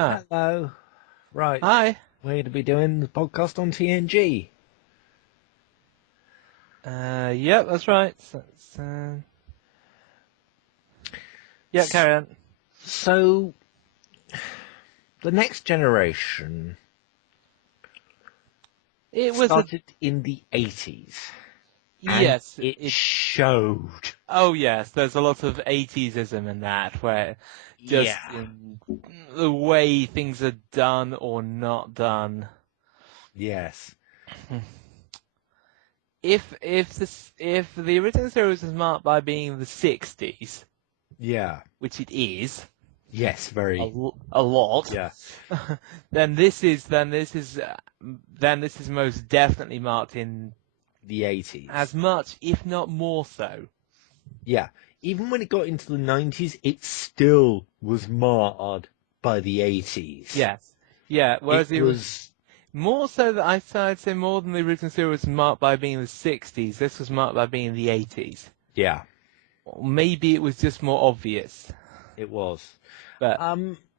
Ah, Hello. Right. hi. We're going to be doing the podcast on TNG. Yep, that's right. Yeah, carry on. So, the Next Generation It was a started in the 80s. And yes. it showed. Oh yes, there's a lot of 80s-ism in that, where just Yeah. in the way things are done or not done. Yes. If the original series is marked by being the 60s, Yeah. which it is Yes, very. a lot, Yeah. then this is most definitely marked in The 80s. as much, if not more so. Yeah. Even when it got into the 90s, it still was marred by the 80s. Yes. Yeah, whereas It was. more so that I'd say more than the original series was marked by being the 60s, this was marked by being the 80s. Yeah. Or maybe it was just more obvious. It was. But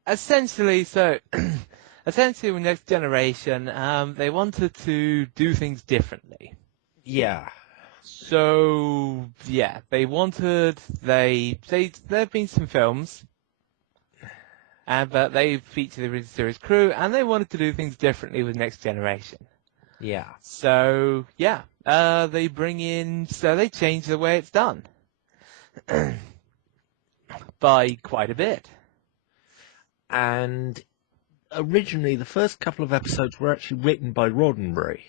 essentially, essentially with Next Generation, they wanted to do things differently. Yeah. So yeah, there have been some films, but they feature the original series crew, and they wanted to do things differently with Next Generation. Yeah. So yeah, they change the way it's done by quite a bit. And originally, the first couple of episodes were actually written by Roddenberry.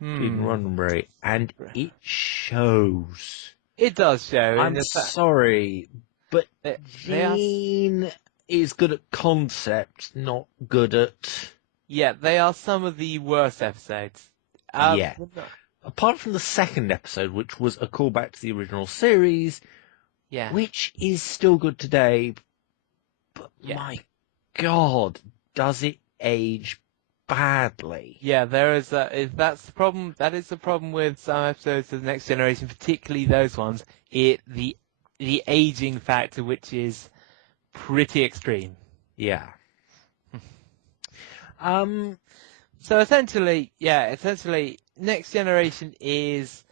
Gene Roddenberry, and it shows. It does show. I'm sorry, but Gene is good at concept, not good at. Yeah, they are some of the worst episodes. Yeah. Apart from the second episode, which was a callback to the original series, yeah, which is still good today, but my God, does it age badly? Yeah, that's the problem. That is the problem with some episodes of the Next Generation, particularly those ones. The aging factor, which is pretty extreme. Yeah. So essentially, Next Generation is,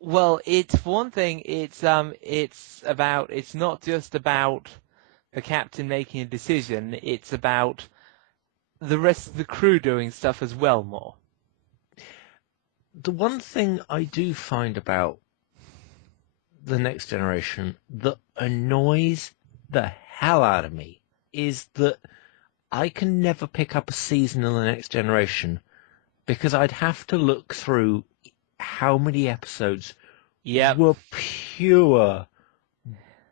well, it's for one thing, it's not just about the captain making a decision, it's about the rest of the crew doing stuff as well more. The one thing I do find about the Next Generation that annoys the hell out of me is that I can never pick up a season of the Next Generation because I'd have to look through how many episodes were pure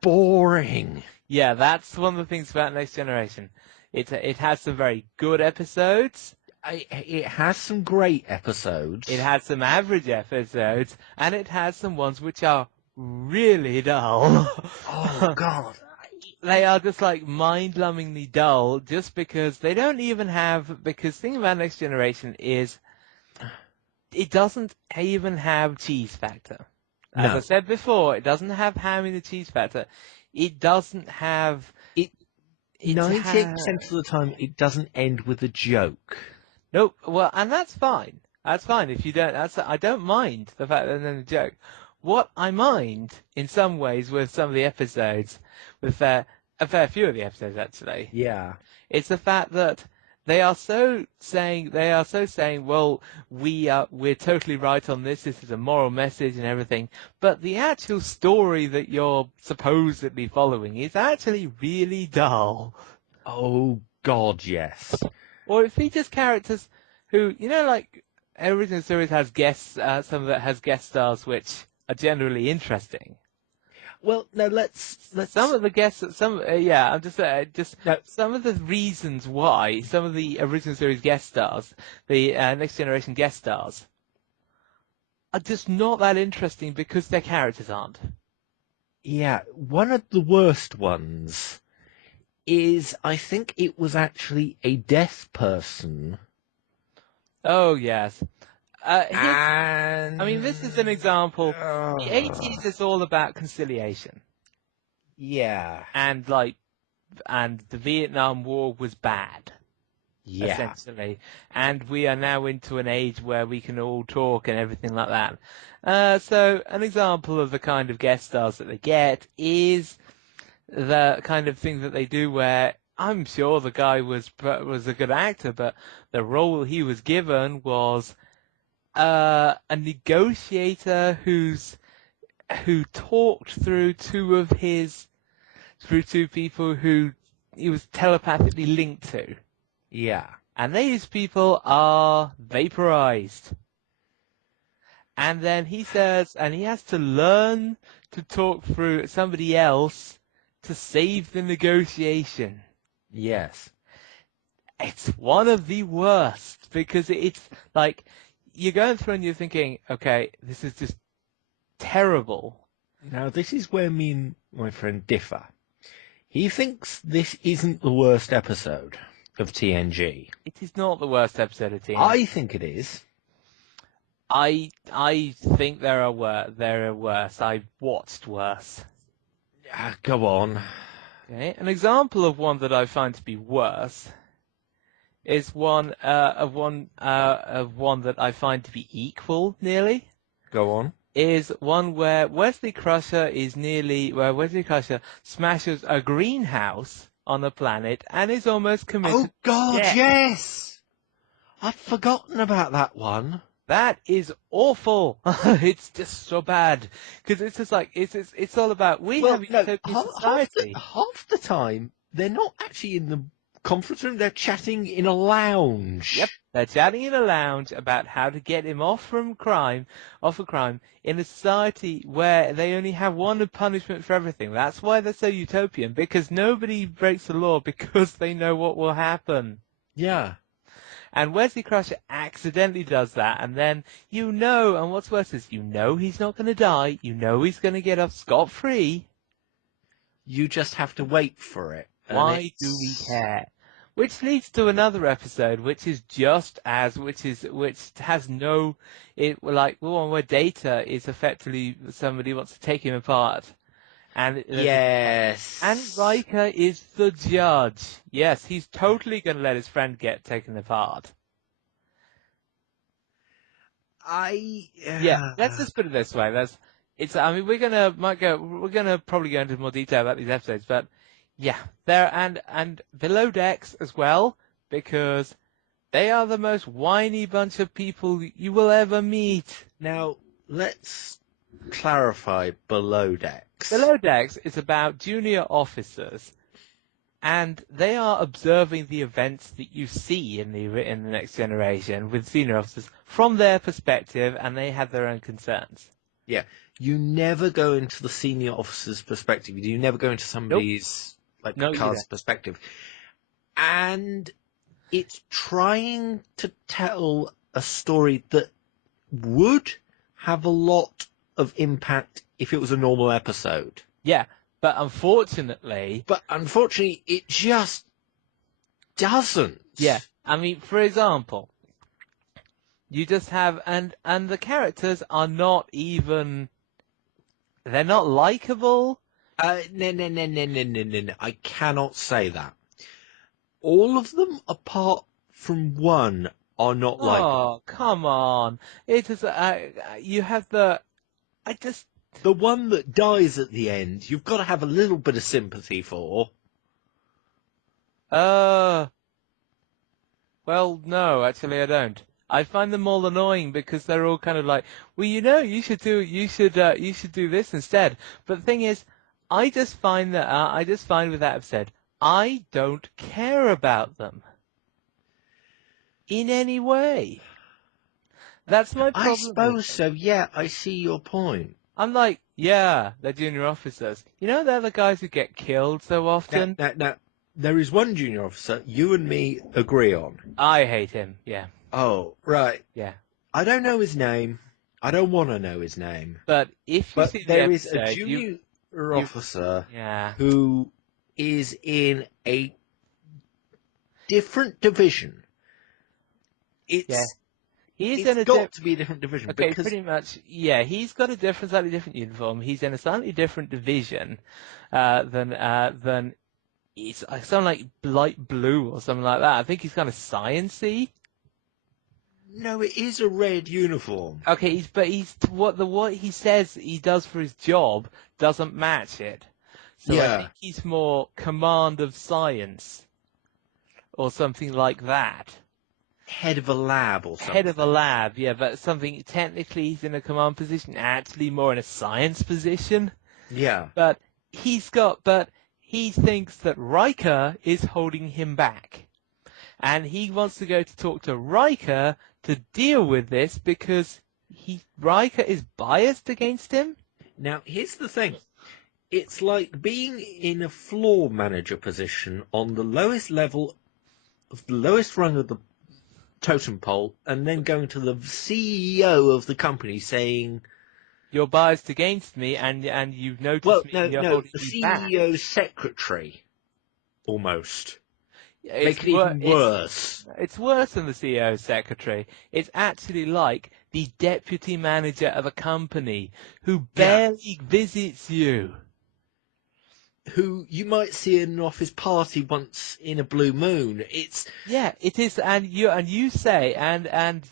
boring. Yeah, that's one of the things about Next Generation. It has some very good episodes. It has some great episodes. It has some average episodes, and it has some ones which are really dull. Oh God. They are just like mind-numbingly dull just because they don't even have, because the thing about Next Generation is it doesn't even have cheese factor. As I said before, it doesn't have ham in the cheese factor. It doesn't have... 98% of the time, it doesn't end with a joke. Nope. Well, and that's fine. That's fine if you don't... I don't mind the fact that there's a joke. What I mind, in some ways, with some of the episodes, with a fair few of the episodes, actually. Yeah. It's the fact that they are so saying, well, we're totally right on this. This is a moral message and everything. But the actual story that you're supposedly following is actually really dull. Oh God, yes. Or it features characters who, like, original series has guests, some of it has guest stars which are generally interesting. Well, no, let's. Some of the guests, some of the reasons why some of the original series guest stars, the Next Generation guest stars, are just not that interesting because their characters aren't. Yeah, one of the worst ones is, I think it was actually a deaf person. Oh yes. I mean, this is an example. The 80s is all about conciliation. Yeah. and the Vietnam War was bad, Yeah. essentially, and we are now into an age where we can all talk and everything like that. So an example of the kind of guest stars that they get is the kind of thing that they do where I'm sure the guy was a good actor, but the role he was given was a negotiator who talked through two people who he was telepathically linked to. Yeah. And these people are vaporized. And then he says, and he has to learn to talk through somebody else to save the negotiation. Yes. It's one of the worst because it's like you're going through and you're thinking, okay, this is just terrible. Now, this is where me and my friend differ. He thinks this isn't the worst episode of TNG. It is not the worst episode of TNG. I think it is. I think there are worse. I've watched worse. Go on. Okay, an example of one that I find to be worse is one that I find to be equal nearly. Go on. Is one where Wesley Crusher smashes a greenhouse on a planet and is almost committed. Oh God, death. yes! I've forgotten about that one. That is awful. It's just so bad because it's just like it's all about have utopian society. Half the time they're not actually in the conference room; they're chatting in a lounge. Yep, they're chatting in a lounge about how to get him off a crime, in a society where they only have one punishment for everything. That's why they're so utopian, because nobody breaks the law because they know what will happen. Yeah. And Wesley Crusher accidentally does that, and then and what's worse is he's not going to die, he's going to get off scot-free. You just have to wait for it. Why do we care? Which leads to another episode, which has no, one where Data is effectively somebody wants to take him apart. And yes. And Riker is the judge. Yes, he's totally going to let his friend get taken apart. Yeah, let's just put it this way. We're gonna probably go into more detail about these episodes, but yeah, and Below Decks as well, because they are the most whiny bunch of people you will ever meet. Now, let's clarify Below Decks. Below Decks is about junior officers, and they are observing the events that you see in the Next Generation with senior officers from their perspective, and they have their own concerns. Yeah, you never go into the senior officer's perspective. You never go into somebody's Picard's perspective, and it's trying to tell a story that would have a lot of impact if it was a normal episode. Yeah, but unfortunately, it just doesn't. Yeah, for example, you just have and the characters are not even. They're not likable. No. I cannot say that. All of them, apart from one, are not likable. Oh, come on! It is. You have the. The one that dies at the end, you've got to have a little bit of sympathy for. Well, no, actually, I don't. I find them all annoying because they're all kind of like, well, you should do this instead. But the thing is, I just find with that episode, I don't care about them in any way. That's my problem. I suppose so. Yeah, I see your point. I'm like, yeah, they're junior officers. They're the guys who get killed so often. Now, there is one junior officer you and me agree on. I hate him, yeah. Oh, right. Yeah. I don't know his name. I don't want to know his name. But if you see there the is episode, a junior officer yeah. who is in a different division. It's He's it's in a got to be a different division okay, because pretty much. Yeah, he's got a slightly different uniform. He's in a slightly different division than. It's something like light blue or something like that. I think he's kind of sciencey. no, it is a red uniform. Okay, he's what he says he does for his job doesn't match it. So I Yeah, think he's more command of science or something like that. head of a lab or something. Head of a lab, yeah, but something technically he's in a command position, actually more in a science position. Yeah, But he thinks that Riker is holding him back. And he wants to go to talk to Riker to deal with this because Riker is biased against him. now here's the thing. It's like being in a floor manager position on the lowest level of the lowest rung of the totem pole and then going to the CEO of the company saying, You're biased against me and you've noticed well, me and you're no, holding the me back. CEO's secretary, almost. It's Make it even worse. It's worse than the CEO's secretary. It's actually like the deputy manager of a company who barely visits you. Who you might see in an office party once in a blue moon. Yeah, it is, and you say and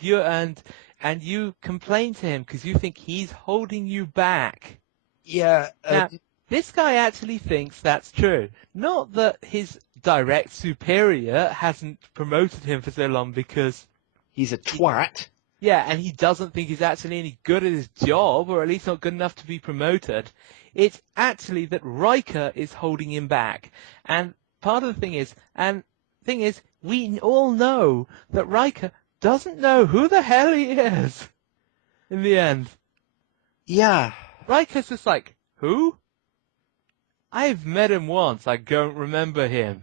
you complain to him because you think he's holding you back. Yeah, Now, this guy actually thinks that's true. Not that his direct superior hasn't promoted him for so long because he's a twat. yeah, and he doesn't think he's actually any good at his job, or at least not good enough to be promoted. It's actually that Riker is holding him back. And part of the thing is, we all know that Riker doesn't know who the hell he is in the end. Yeah. Riker's just like, who? I've met him once, I don't remember him.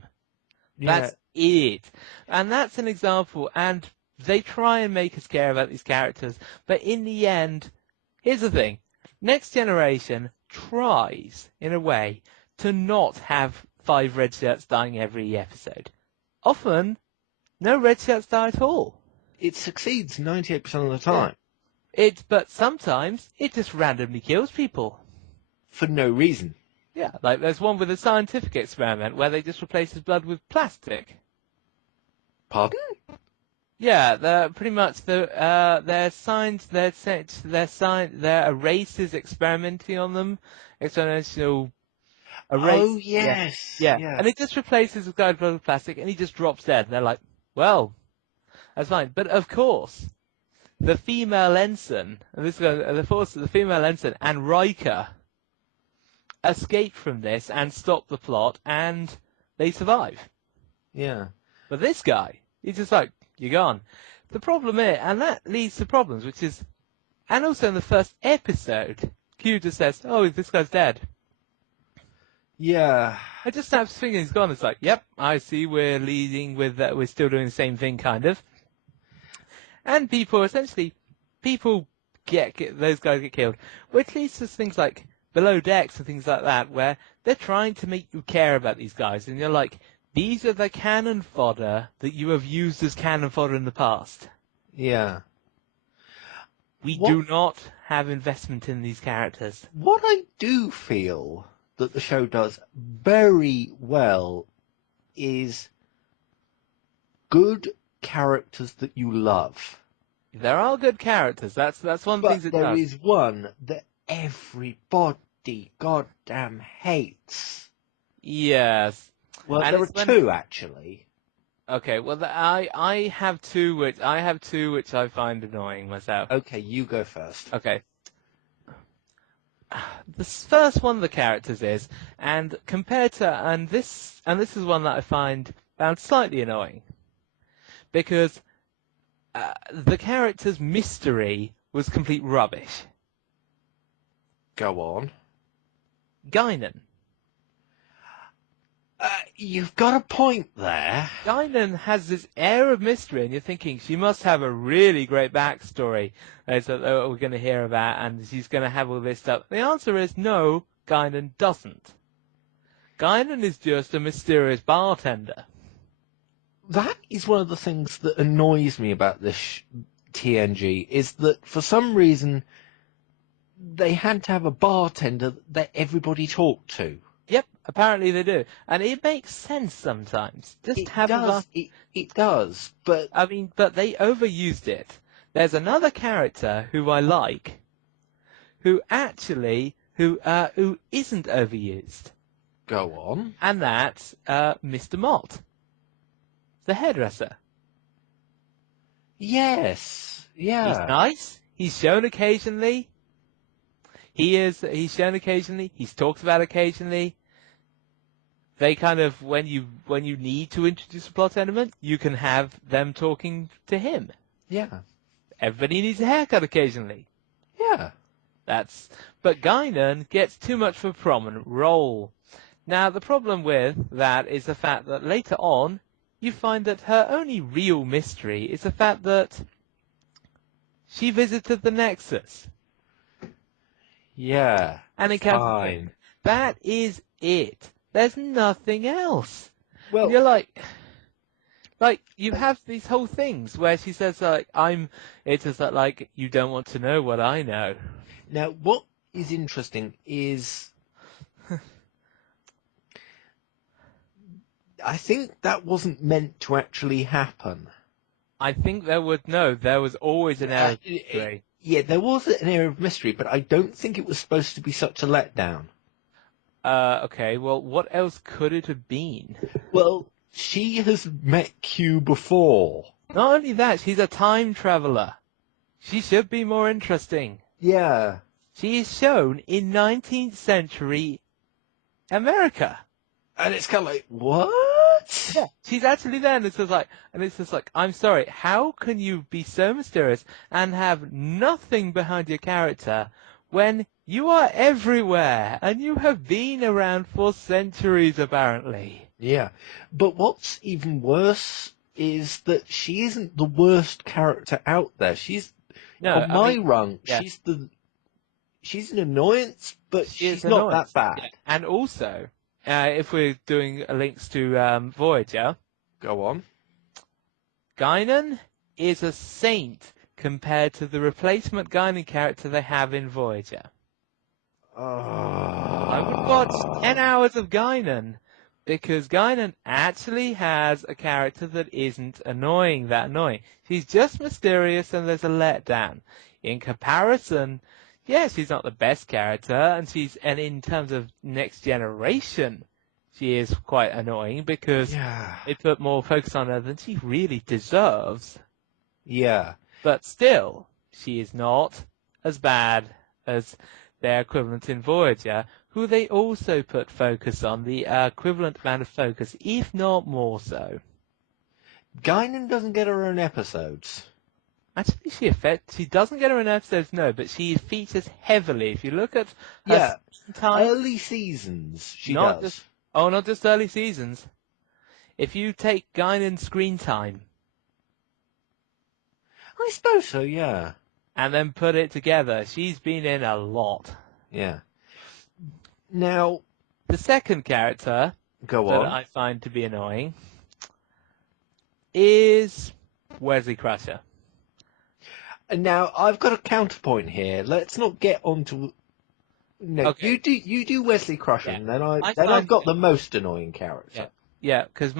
That's it. And that's an example, and they try and make us care about these characters, but in the end, here's the thing. Next Generation tries, in a way, to not have 5 red shirts dying every episode. Often, no red shirts die at all. It succeeds 98% of the time. But sometimes, it just randomly kills people. For no reason. Yeah, like there's one with a scientific experiment where they just replace his blood with plastic. Pardon? Yeah, they're pretty much their races experimenting on them, experimental race. Oh, yes. Yeah. And it just replaces the guy's blood with plastic, and he just drops dead. And they're like, well, that's fine. But of course, the female ensign, and the female ensign and Riker escape from this and stop the plot, and they survive. Yeah. But this guy, he's just like, you're gone. The problem is, and that leads to problems, which is, and also in the first episode, Q just says, oh, this guy's dead. Yeah. I just snaps his finger and he's gone. It's like, yep, I see we're leading with that, we're still doing the same thing, kind of. And those guys get killed. Which leads to things like Below Decks and things like that, where they're trying to make you care about these guys, and you're like, these are the cannon fodder that you have used as cannon fodder in the past. Yeah. We do not have investment in these characters. What I do feel that the show does very well is good characters that you love. There are good characters. That's one of the things it But there does. is one that everybody goddamn hates. Yes. Well, And there are two actually. Okay. Well, I have two which I find annoying myself. Okay, you go first. Okay. The first one of the characters is, and this is one that I found slightly annoying, because the character's mystery was complete rubbish. Go on. Guinan. You've got a point there. Guinan has this air of mystery, and you're thinking she must have a really great backstory that we're going to hear about, and she's going to have all this stuff. The answer is no, Guinan doesn't. Guinan is just a mysterious bartender. That is one of the things that annoys me about this TNG is that for some reason they had to have a bartender that everybody talked to. Yep, apparently they do. And it makes sense sometimes. Just It have a does, it does, but I mean, but they overused it. There's another character who I like, who isn't overused, go on. and that's Mr. Mott, the hairdresser. Yes, yeah. He's nice. He's shown occasionally. He's shown occasionally. He's talked about occasionally. They kind of, when you need to introduce a plot element, you can have them talking to him. Yeah. Everybody needs a haircut occasionally. Yeah. But Guinan gets too much of a prominent role. Now, the problem with that is the fact that later on, you find that her only real mystery is the fact that she visited the Nexus. Yeah. And it Fine. That is it. There's nothing else. Well, And you're like, you have these whole things where she says, it's just that, like, you don't want to know what I know. now what is interesting is I think that wasn't meant to actually happen. I think there was always an air of mystery. Yeah, there was an air of mystery, but I don't think it was supposed to be such a letdown. Okay, well, what else could it have been? Well, she has met Q before. Not only that, she's a time traveler. She should be more interesting. Yeah. She is shown in 19th century America. And it's kind of like, what? Yeah, she's actually there, and it's just like, I'm sorry, how can you be so mysterious and have nothing behind your character when you are everywhere and you have been around for centuries, apparently? Yeah. But what's even worse is that she isn't the worst character out there. She's, on my rung, yeah. she's an annoyance, but she's not annoyance. that bad. Yeah. And also, if we're doing links to Voyager, Go on. Guinan is a saint compared to the replacement Guinan character they have in Voyager. I would watch 10 hours of Guinan, because Guinan actually has a character that isn't that annoying. She's just mysterious and there's a letdown. In comparison, yeah, she's not the best character, and in terms of Next Generation, she is quite annoying because they put more focus on her than she really deserves. Yeah. But still, she is not as bad as their equivalent in Voyager, who they also put focus on, the equivalent amount of focus, if not more so. Guinan doesn't get her own episodes. Actually, she doesn't get her own episodes, no, but she features heavily. If you look at her time, early seasons, she does. Not just early seasons. If you take Guinan's screen time, I suppose so, yeah. and then put it together, she's been in a lot. Yeah. Now, The second character go that on. I find to be annoying is Wesley Crusher. And now, I've got a counterpoint here. Let's not get on to... No, Okay. you do Wesley Crusher, and then I I've find- got the most annoying character. Yeah, because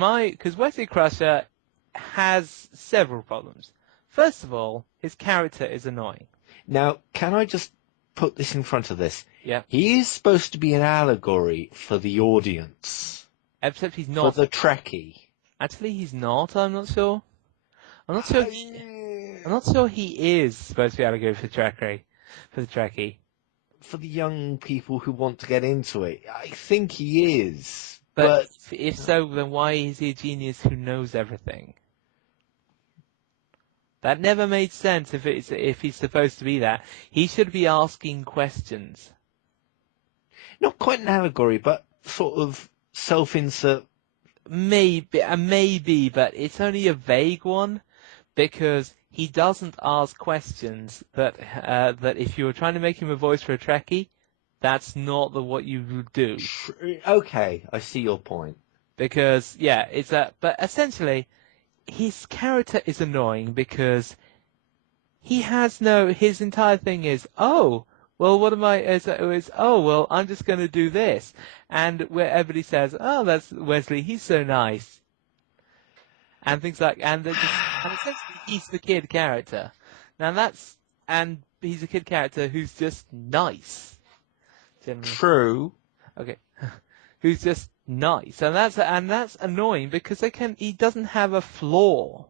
Wesley Crusher has several problems. First of all, his character is annoying. Now, can I just put this in front of this? Yeah. He is supposed to be an allegory for the audience. Except he's For not. the Trekkie. Actually, he's not. I'm not sure. I'm not sure he is supposed to be able to go for the Trekkie. For the young people who want to get into it, I think he is. But if so, then why is he a genius who knows everything? That never made sense. If he's supposed to be that, he should be asking questions. Not quite an allegory, but sort of self-insert. Maybe, but it's only a vague one, because he doesn't ask questions that if you were trying to make him a voice for a Trekkie, that's not what you would do. Okay, I see your point. Because, but essentially, his character is annoying because he has no. His entire thing is, oh, well, what am I? Oh, well, I'm just going to do this, and where everybody says, oh, that's Wesley. He's so nice, and things like, and they're just, and essentially, he's the kid character. Now and he's a kid character who's just nice. Generally. True. Okay. Who's just nice, and that's annoying because he doesn't have a flaw.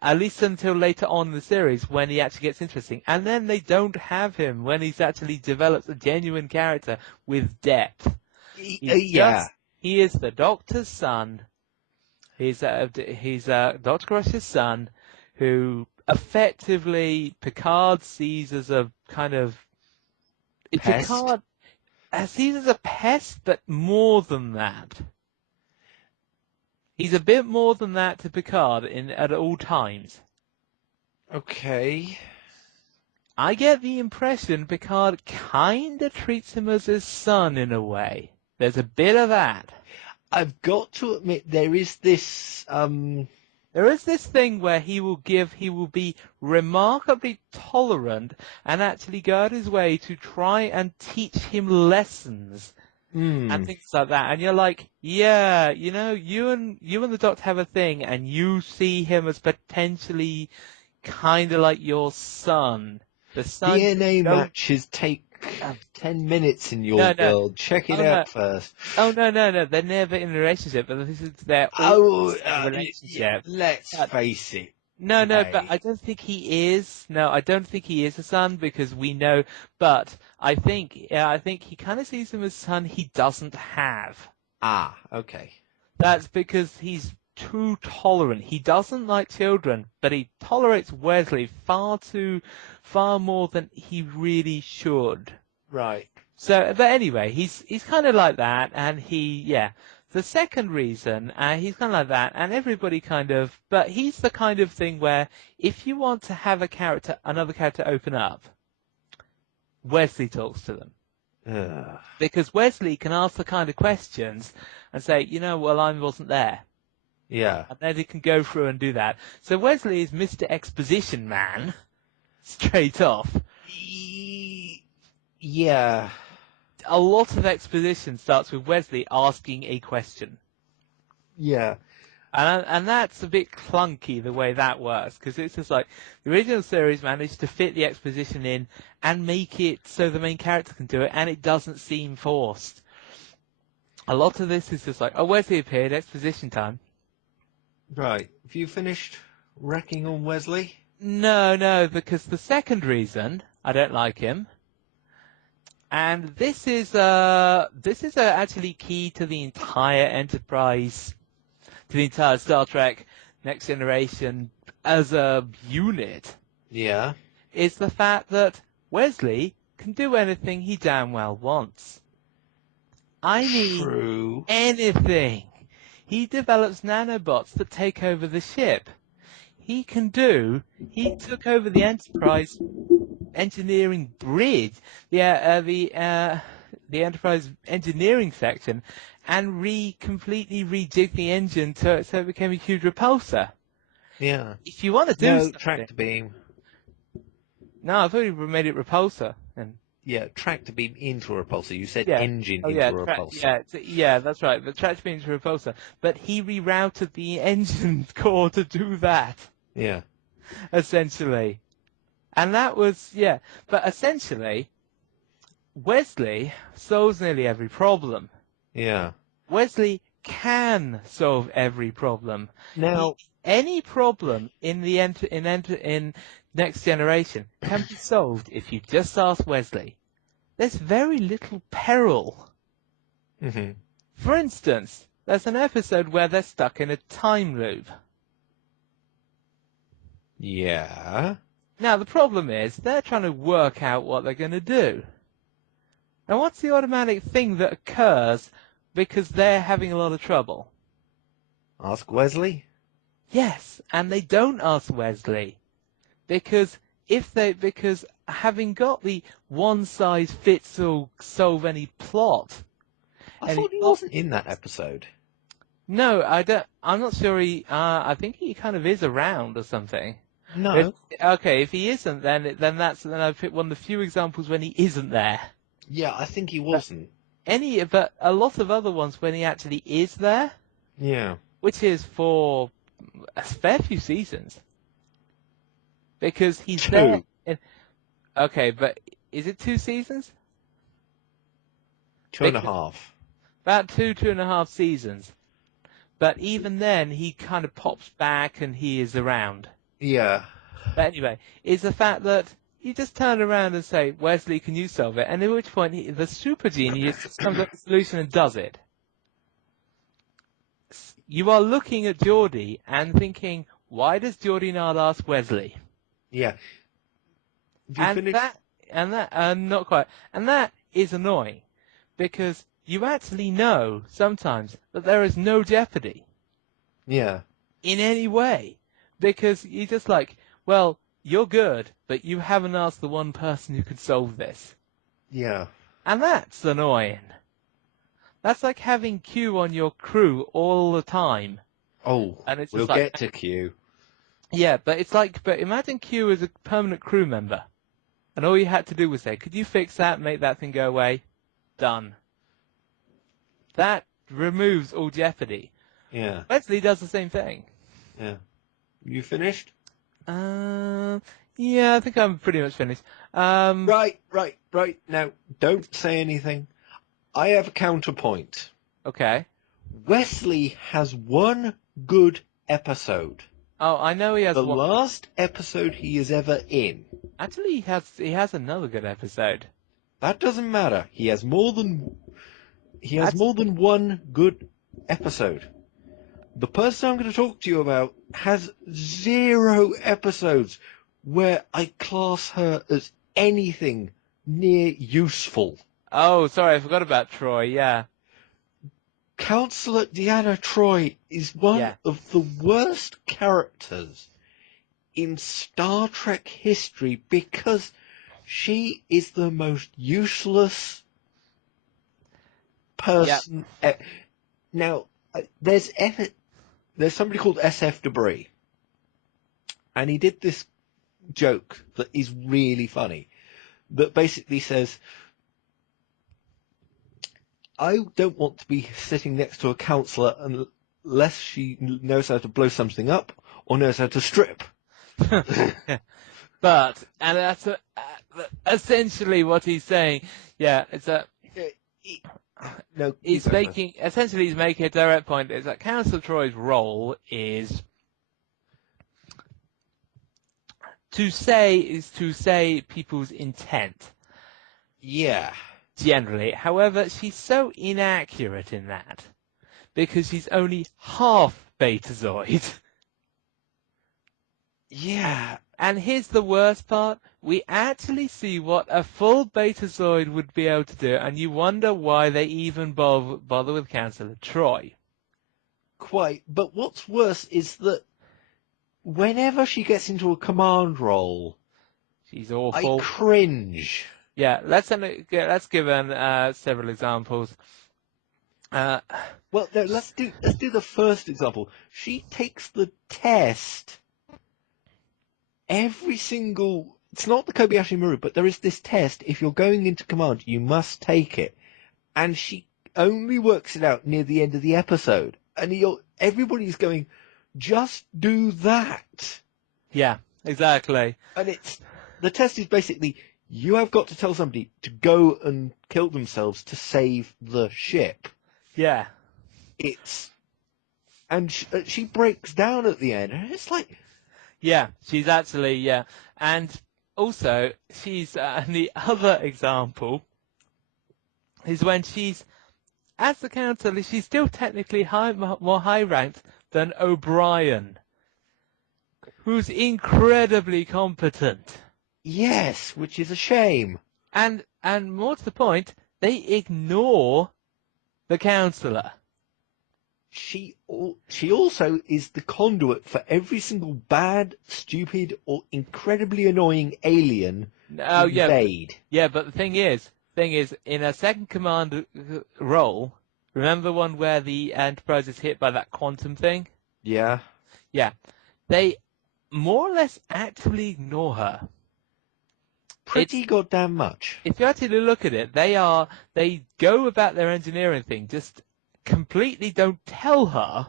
At least until later on in the series when he actually gets interesting. And then they don't have him when he's actually develops a genuine character with depth. Yeah. He is the Doctor's son. He's Dr. Crusher's son, who effectively Picard sees as a kind of... Pest? Picard sees as a pest, but more than that. He's a bit more than that to Picard at all times. Okay. I get the impression Picard kind of treats him as his son in a way. There's a bit of that. I've got to admit, there is this, There is this thing where he will be remarkably tolerant and actually go out his way to try and teach him lessons. And things like that, and you're like, yeah, you and the Doctor have a thing, and you see him as potentially kind of like your son. The son. DNA matches take 10 minutes in your world. Check it out first. Oh no, they're never in a relationship, but this is their relationship. Let's face it. No, but I don't think he is. No, I don't think he is a son because we know. But I think he kind of sees him as a son he doesn't have. Ah, okay. That's because he's too tolerant. He doesn't like children, but he tolerates Wesley far more than he really should. Right. So, but anyway, he's kind of like that, and The second reason, he's kind of like that, and everybody but he's the kind of thing where if you want to have another character open up, Wesley talks to them. Because Wesley can ask the kind of questions and say, well, I wasn't there. Yeah. And then he can go through and do that. So Wesley is Mr. Exposition Man, straight off. Yeah. A lot of exposition starts with Wesley asking a question. Yeah. And that's a bit clunky the way that works, because it's just like the original series managed to fit the exposition in and make it so the main character can do it, and it doesn't seem forced. A lot of this is just like, oh, Wesley appeared, exposition time. Right. Have you finished wrecking on Wesley? No, because the second reason I don't like him, and this is actually key to the entire Enterprise, to the entire Star Trek Next Generation as a unit. Yeah. Is the fact that Wesley can do anything he damn well wants. I mean, True. Anything. He develops nanobots that take over the ship. He took over the Enterprise engineering bridge, the Enterprise engineering section, and completely rejigged the engine so it became a huge repulsor. Yeah. If you want to do something... tractor beam. No, I thought you made it repulsor. Yeah, tractor beam into a repulsor. You said engine into a repulsor. Yeah, that's right. But tractor beam into a repulsor. But he rerouted the engine core to do that. Yeah. Essentially. And that was, But essentially, Wesley solves nearly every problem. Yeah. Wesley can solve every problem. Now, any problem in in Next Generation can be solved if you just ask Wesley. There's very little peril. Mm-hmm. For instance, there's an episode where they're stuck in a time loop. Yeah. Now, the problem is they're trying to work out what they're going to do. Now, what's the automatic thing that occurs because they're having a lot of trouble? Ask Wesley? Yes, and they don't ask Wesley. Because having got the one-size-fits-all solve any plot... I thought he wasn't in that episode. No, I'm not sure I think he kind of is around or something. No. Okay, if he isn't, then I've picked one of the few examples when he isn't there. Yeah, I think he But wasn't. but a lot of other ones when he actually is there, Yeah. which is for a fair few seasons, because he's there. 2. Okay, but is it 2 seasons? 2.5. About 2.5 seasons. But even then, he kind of pops back and he is around. Yeah. But anyway, is the fact that you just turn around and say, Wesley, can you solve it? And at which point, the super genius just comes up with a solution and does it. You are looking at Geordie and thinking, why does Geordie not ask Wesley? Yeah. Have you finished? Not quite. And that is annoying, because you actually know sometimes that there is no jeopardy Yeah. in any way, because you're just like, well, you're good, but you haven't asked the one person who could solve this. Yeah. And that's annoying. That's like having Q on your crew all the time. Oh, And it's we'll just like, get to Q. yeah, but imagine Q as a permanent crew member. And all you had to do was say, could you fix that, make that thing go away? Done. That removes all jeopardy. Yeah. Wesley does the same thing. Yeah. You finished? Yeah, I think I'm pretty much finished. Right. Now, don't say anything. I have a counterpoint. Okay. Wesley has one good episode. Oh, I know he has The one. last episode he is ever in. Actually, he has another good episode. That doesn't matter. He has more than one good episode. The person I'm going to talk to you about has 0 episodes where I class her as anything near useful. Oh, sorry, I forgot about Troy, yeah. Counselor Deanna Troi is one of the worst characters in Star Trek history because she is the most useless person. Now, there's somebody called SF Debris, and he did this joke that is really funny, that basically says, I don't want to be sitting next to a counsellor unless she knows how to blow something up or knows how to strip. But, and that's essentially what he's saying. Yeah, it's a... he's making a direct point, is that Counselor Troy's role is to say people's intent. Yeah. Generally. However, she's so inaccurate in that, because she's only half Betazoid. Yeah. And here's the worst part. We actually see what a full Betazoid would be able to do, and you wonder why they even bother with Counselor Troy. Quite. But what's worse is that whenever she gets into a command role, she's awful. I cringe. Yeah, let's give several examples. Well, no, let's do the first example. She takes the test every single. It's not the Kobayashi Maru, but there is this test. If you're going into command, you must take it, and she only works it out near the end of the episode, and everybody's going, just do that. Yeah, exactly. And the test is basically, you have got to tell somebody to go and kill themselves to save the ship. Yeah. And she breaks down at the end, and it's like... Yeah, she's actually, yeah. And also, she's, the other example is when she's, as the counselor, she's still technically more high-ranked than O'Brien, who's incredibly competent. Yes, which is a shame. And more to the point, they ignore the counselor. She also is the conduit for every single bad, stupid, or incredibly annoying alien invade. Yeah, but the thing is, in a second command role, remember the one where the Enterprise is hit by that quantum thing? Yeah. Yeah. more or less actively ignore her. Pretty goddamn much. If you actually look at it, they go about their engineering thing, just completely don't tell her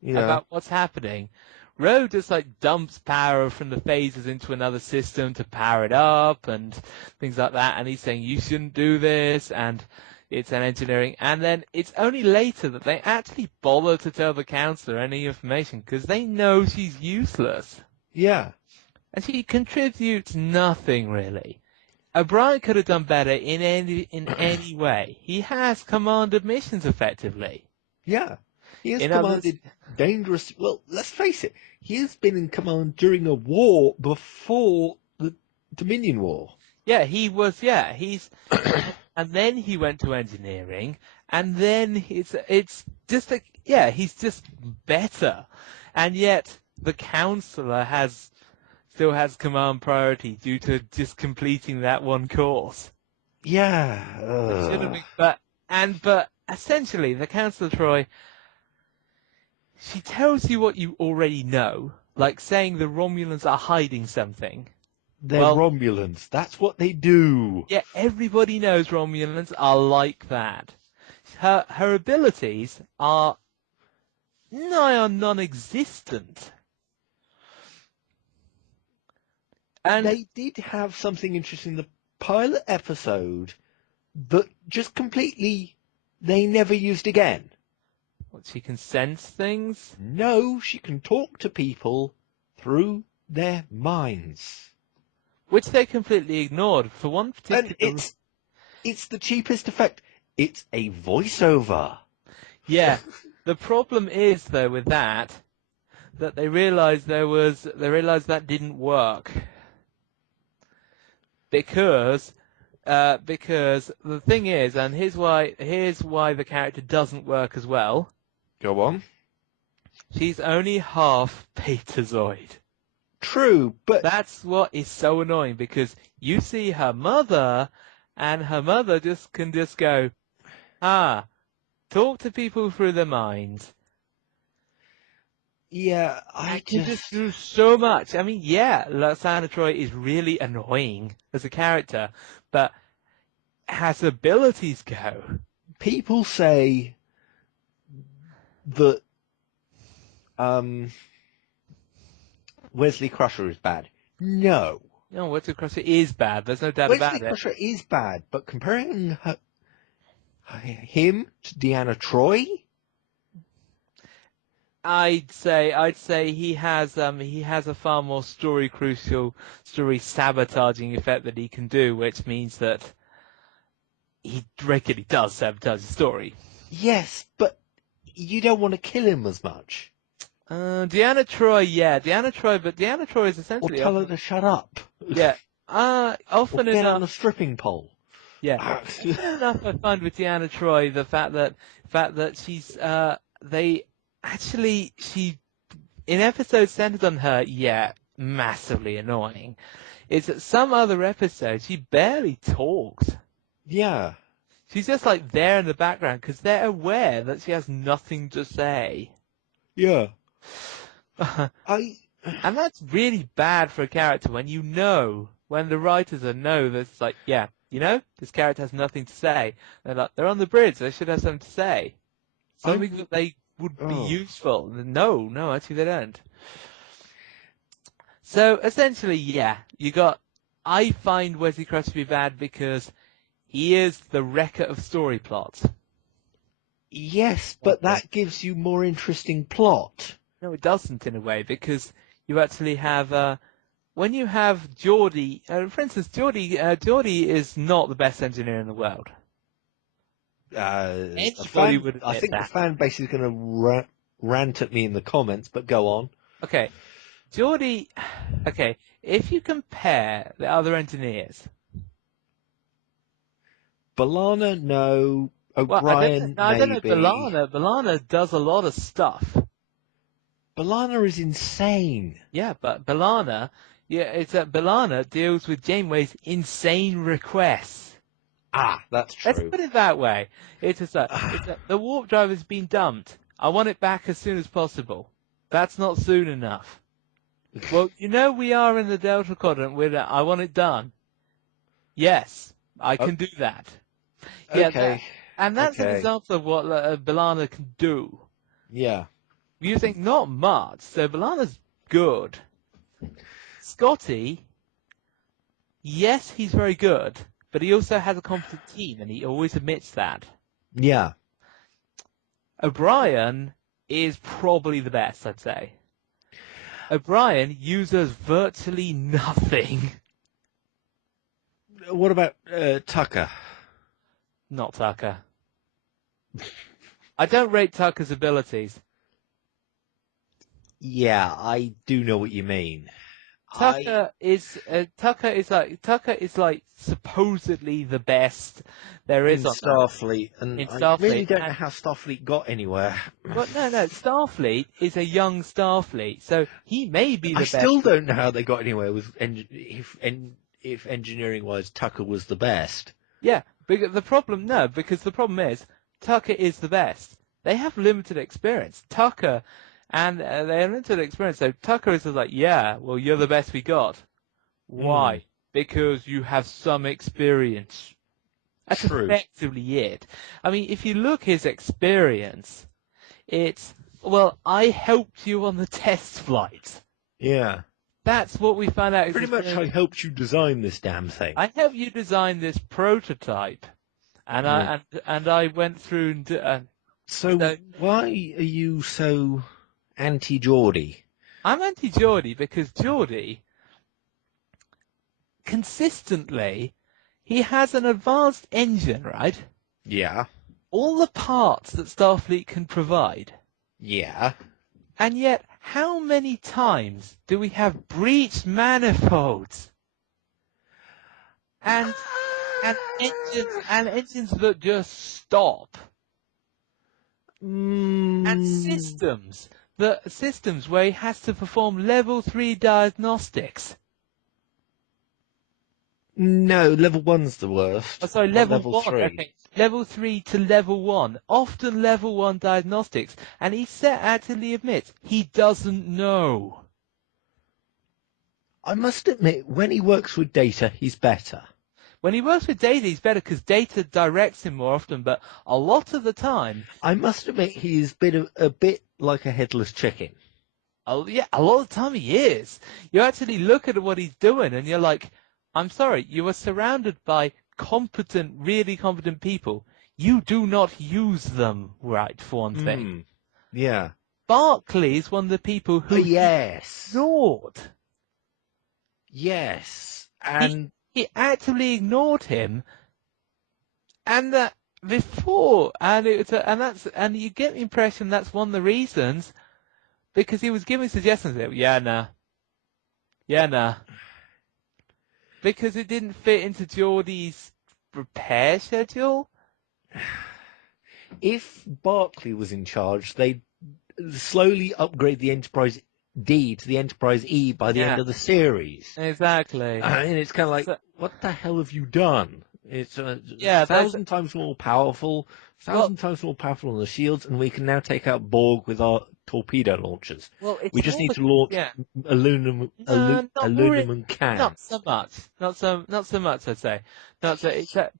Yeah. about what's happening. Ro just like dumps power from the phasers into another system to power it up and things like that, and he's saying you shouldn't do this, and it's an engineering, and then it's only later that they actually bother to tell the counselor any information because they know she's useless. Yeah. And she contributes nothing really. O'Brien could have done better in any way. He has commanded missions effectively. Yeah. He has In commanded dangerous... Well, let's face it. He has been in command during a war before the Dominion War. Yeah, he was. Yeah, he's. And then he went to engineering, and then it's just like, yeah, he's just better, and yet the counselor still has command priority due to just completing that one course. Yeah. It should have been, but essentially the counselor Troy, she tells you what you already know, like saying the Romulans are hiding something. They're Romulans. That's what they do. Yeah, everybody knows Romulans are like that. Her abilities are nigh on non-existent. And they did have something interesting in the pilot episode that just completely they never used again. What, she can sense things? No, she can talk to people through their minds. Which they completely ignored for one particular... And it's the cheapest effect. It's a voiceover. Yeah. The problem is, though, with that they realized that didn't work. Because the thing is, and here's why the character doesn't work as well. Go on. She's only half Betazoid. True, but That's what is so annoying, because you see her mother, and her mother can go, talk to people through their minds. yeah, I can just do so much. I mean, yeah, Lysana Troy is really annoying as a character, but as abilities go, people say that Wesley Crusher is bad. No. No, Wesley Crusher is bad. There's no doubt about it. Wesley Crusher is bad, but comparing him to Deanna Troy, I'd say he has a far more story sabotaging effect that he can do, which means that he regularly does sabotage the story. yes, but you don't want to kill him as much. Deanna Troy, but Deanna Troy is Or essentially tell her to shut up. yeah. Or Often get enough, on a stripping pole. yeah. Often enough, I find with Deanna Troy the fact that she's she in episodes centered on her, massively annoying. It's that some other episodes she barely talks. Yeah. She's just like there in the background because they're aware that she has nothing to say. Yeah. And that's really bad for a character when the writers know that it's like, this character has nothing to say. They're on the bridge, they should have something to say. Something that they would be useful. No, actually they don't. So essentially, I find Wesley Crusher to be bad because he is the wrecker of story plots. Yes, but that gives you more interesting plot. No, it doesn't in a way, because you actually have, when you have Geordie, for instance, Geordie is not the best engineer in the world. I think the fan base is going to rant at me in the comments, but go on. Okay. Geordie, if you compare the other engineers. B'Elanna, no. O'Brien, I don't know. maybe. B'Elanna does a lot of stuff. B'Elanna is insane. Yeah, but B'Elanna deals with Janeway's insane requests. That's true. Let's put it that way. It's the warp drive has been dumped. I want it back as soon as possible. That's not soon enough. Well, we are in the Delta Quadrant with I want it done. Yes, I Oh, can do that. Yeah, okay. and that's an Okay. example of what B'Elanna can do. Yeah. You think not much, so B'Elanna's good. Scotty, yes, he's very good, but he also has a competent team, and he always admits that. Yeah. O'Brien is probably the best, I'd say. O'Brien uses virtually nothing. What about Tucker? Not Tucker. I don't rate Tucker's abilities. Yeah, I do know what you mean. Tucker is like supposedly the best there is in on that. Starfleet, and In I really Starfleet. don't know how Starfleet got anywhere. Well, no. Starfleet is a young Starfleet, so he may be the I best. still don't know how they got anywhere with if engineering-wise Tucker was the best. Yeah, because the problem is Tucker is the best. They have limited experience. Tucker, and they have limited experience. So Tucker is just like, yeah, well, you're the best we got. Why? Because you have some experience. That's True. effectively it. I mean, if you look his experience, it's, well, I helped you on the test flight. Yeah. That's what we found out. Pretty much I helped you design this damn thing. I helped you design this prototype, and I went through and. So why are you so anti-Geordie? I'm anti-Geordie because Geordie, consistently, he has an advanced engine, right? Yeah. All the parts that Starfleet can provide. Yeah. And yet, how many times do we have breached manifolds? And engines that just stop. And systems where he has to perform level 3 diagnostics. No, level 1's the worst. Oh, sorry, not level 1. 3. Okay. Level 3 to level 1. Often level 1 diagnostics. And he actively admits he doesn't know. I must admit, when he works with Data, he's better. When he works with Data, he's better because Data directs him more often, but a lot of the time... I must admit, he's a bit like a headless chicken. Oh, yeah, a lot of the time he is. You actually look at what he's doing and you're like, I'm sorry, you are surrounded by really competent people. You do not use them right, for one thing. Yeah. Barclay is one of the people who ignored. Yes. And he actively ignored him, and that before, and you get the impression that's one of the reasons, because he was giving suggestions that, yeah, nah, because it didn't fit into Geordie's repair schedule. If Barclay was in charge, they'd slowly upgrade the Enterprise D to the Enterprise E by the end of the series. Exactly. And it's kind of like, what the hell have you done? It's 1,000 times more powerful, 1,000 times more powerful on the shields, and we can now take out Borg with our torpedo launchers. Well, we just need to launch aluminum can. Not so much. Not so much, I'd say.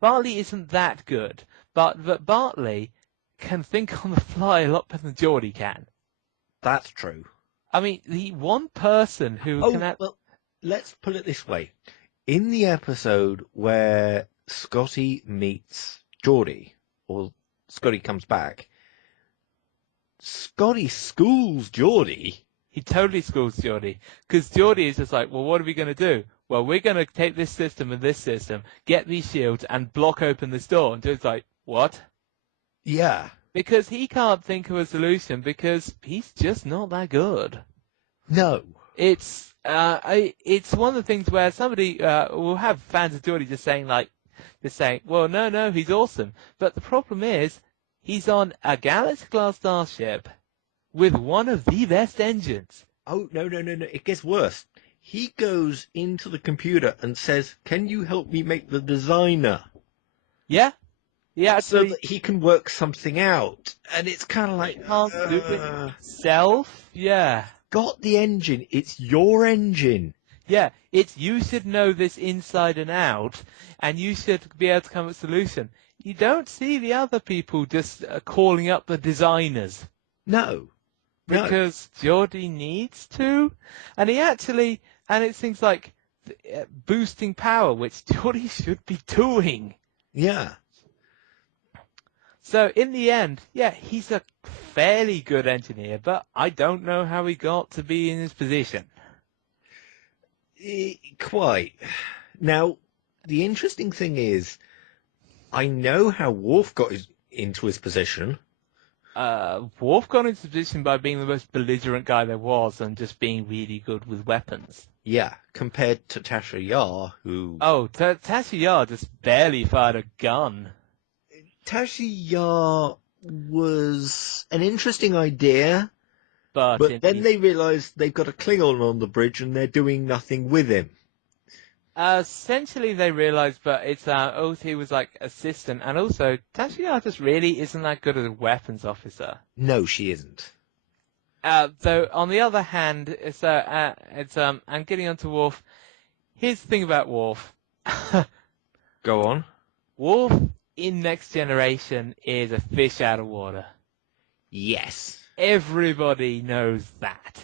Bartley isn't that good, but Bartley can think on the fly a lot better than Geordie can. That's true. I mean, the one person who can... Well, let's put it this way. In the episode where Scotty meets Geordie, or Scotty comes back, Scotty schools Geordie. He totally schools Geordie. Because Geordie is just like, well, what are we going to do? Well, we're going to take this system and this system, get these shields, and block open this door. And Geordie's like, what? Yeah. Because he can't think of a solution because he's just not that good. No. It's one of the things where somebody will have fans of Geordie just saying, well, no, he's awesome. But the problem is, he's on a Galaxy-class starship with one of the best engines. Oh, no. It gets worse. He goes into the computer and says, can you help me make the designer? Yeah. Yeah, so that he can work something out. And it's kind of like... He can't do it himself? Yeah. got the engine. It's your engine. Yeah, it's you should know this inside and out, and you should be able to come up with a solution. You don't see the other people just calling up the designers No. because Geordie needs to, and it's things like boosting power, which Geordie should be doing. Yeah. So in the end, yeah, he's a fairly good engineer, but I don't know how he got to be in his position. Quite. Now, the interesting thing is, I know how Worf got into his position. Worf got into his position by being the most belligerent guy there was and just being really good with weapons. Yeah, compared to Tasha Yar, who... Oh, Tasha Yar just barely fired a gun. Tasha Yar was an interesting idea, but then they realised they've got a Klingon on the bridge and they're doing nothing with him. Essentially, they realised, but it's he was like assistant, and also Tasha Yar just really isn't that good as a weapons officer. No, she isn't. Though on the other hand, I'm getting onto Worf. Here's the thing about Worf. Go on. Worf in Next Generation is a fish out of water. Yes. Everybody knows that.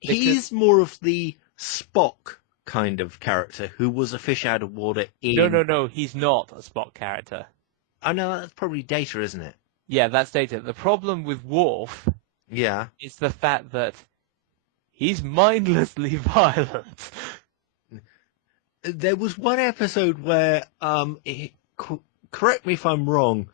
He's more of the Spock kind of character who was a fish out of water in... No, he's not a Spock character. Oh, no, that's probably Data, isn't it? Yeah, that's Data. The problem with Worf is the fact that he's mindlessly violent. There was one episode where, correct me if I'm wrong,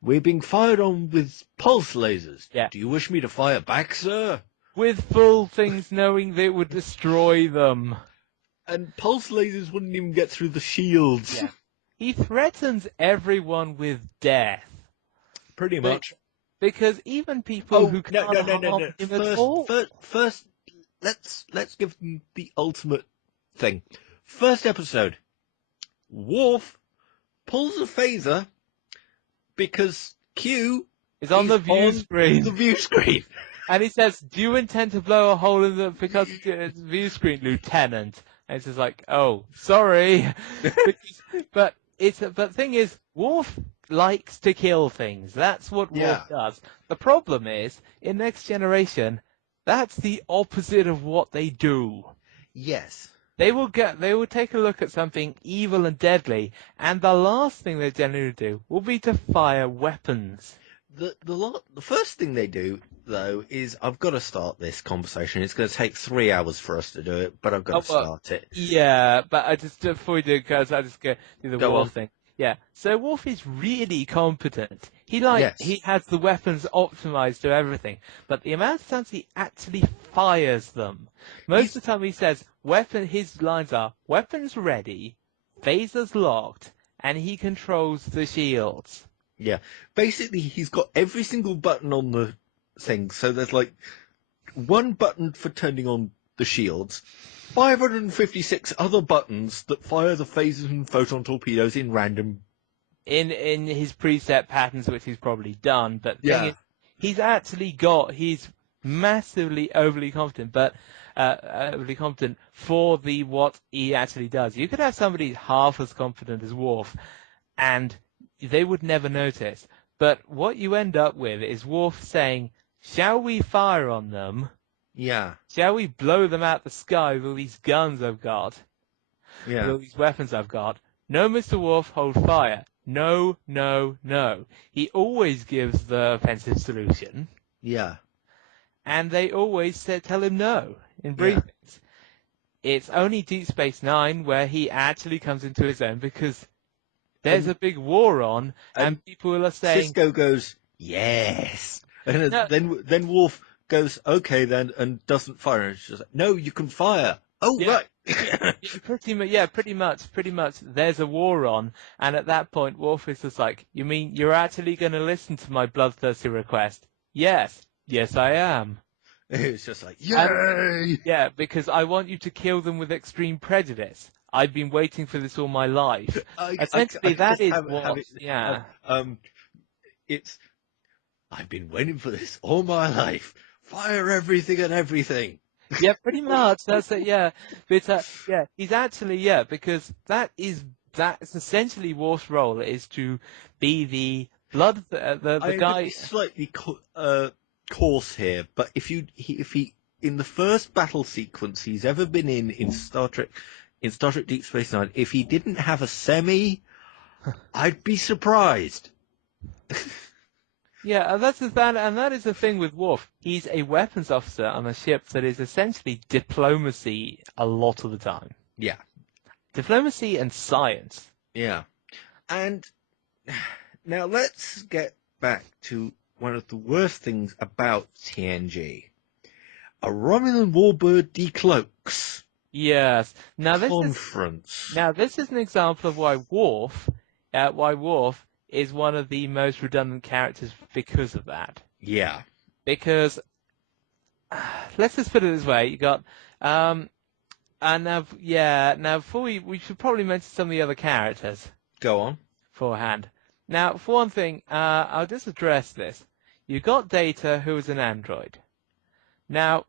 we're being fired on with pulse lasers. Yeah. Do you wish me to fire back, sir? With full things knowing they would destroy them. And pulse lasers wouldn't even get through the shields. Yeah. He threatens everyone with death. Pretty much. Because even people who can't harm him at all... First, let's give them the ultimate thing. First episode, Worf pulls a phaser because Q is on the view screen. The view screen. And he says, "Do you intend to blow a hole in the view screen, Lieutenant?" And it's just like, "Oh, sorry." But the thing is, Worf likes to kill things. That's what Worf does. The problem is, in Next Generation, that's the opposite of what they do. Yes. They will take a look at something evil and deadly, and the last thing they generally do will be to fire weapons. The first thing they do, though, is I've got to start this conversation. It's going to take 3 hours for us to do it, but I've got to start it. Yeah, but before we do, because I just go do the Worf thing. Yeah, so Worf is really competent. He has the weapons optimized to everything, but the amount of times he actually fires them, most of the time he says his lines are weapons ready, phasers locked, and he controls the shields. Yeah, basically he's got every single button on the thing, so there's like one button for turning on the shields, 556 other buttons that fire the phasers and photon torpedoes in random. In his preset patterns, which he's probably done, but the thing is, he's massively overly competent, but overly competent for what he actually does. You could have somebody half as competent as Worf, and they would never notice. But what you end up with is Worf saying, "Shall we fire on them? Yeah. Shall we blow them out the sky with all these guns I've got? Yeah. With all these weapons I've got? No, Mr. Worf, hold fire. No, no, no." He always gives the offensive solution. Yeah. And they always tell him no in briefings. Yeah. It's only Deep Space Nine where he actually comes into his own because there's a big war on and people are saying... Sisko goes, yes. And then Worf goes, okay then, and doesn't fire. And she's like, no, you can fire. Oh, yeah. right. Pretty much. There's a war on, and at that point, Worf is just like, "You mean you're actually going to listen to my bloodthirsty request?" Yes, I am. It's just like, yay! Yeah, because I want you to kill them with extreme prejudice. I've been waiting for this all my life. Essentially, that is what. Yeah. It's. I've been waiting for this all my life. fire everything at everything. Yeah, pretty much. That's it. Yeah, but yeah, he's actually because that's essentially Worf's role is to be the blood the I'm going to be guy. slightly coarse here, but if he in the first battle sequence he's ever been in Star Trek Deep Space Nine, if he didn't have a semi, I'd be surprised. Yeah, and that is the thing with Worf. He's a weapons officer on a ship that is essentially diplomacy a lot of the time. Yeah, Diplomacy and science. yeah. And now let's get back to one of the worst things about TNG. A Romulan warbird decloaks. Yes. Now Conference. this is an example of why Worf is one of the most redundant characters because of that. Yeah. Because let's just put it this way: you got and now before we should probably mention some of the other characters Go on. beforehand. Now, for one thing, I'll just address this. You got Data, who is an android. Now,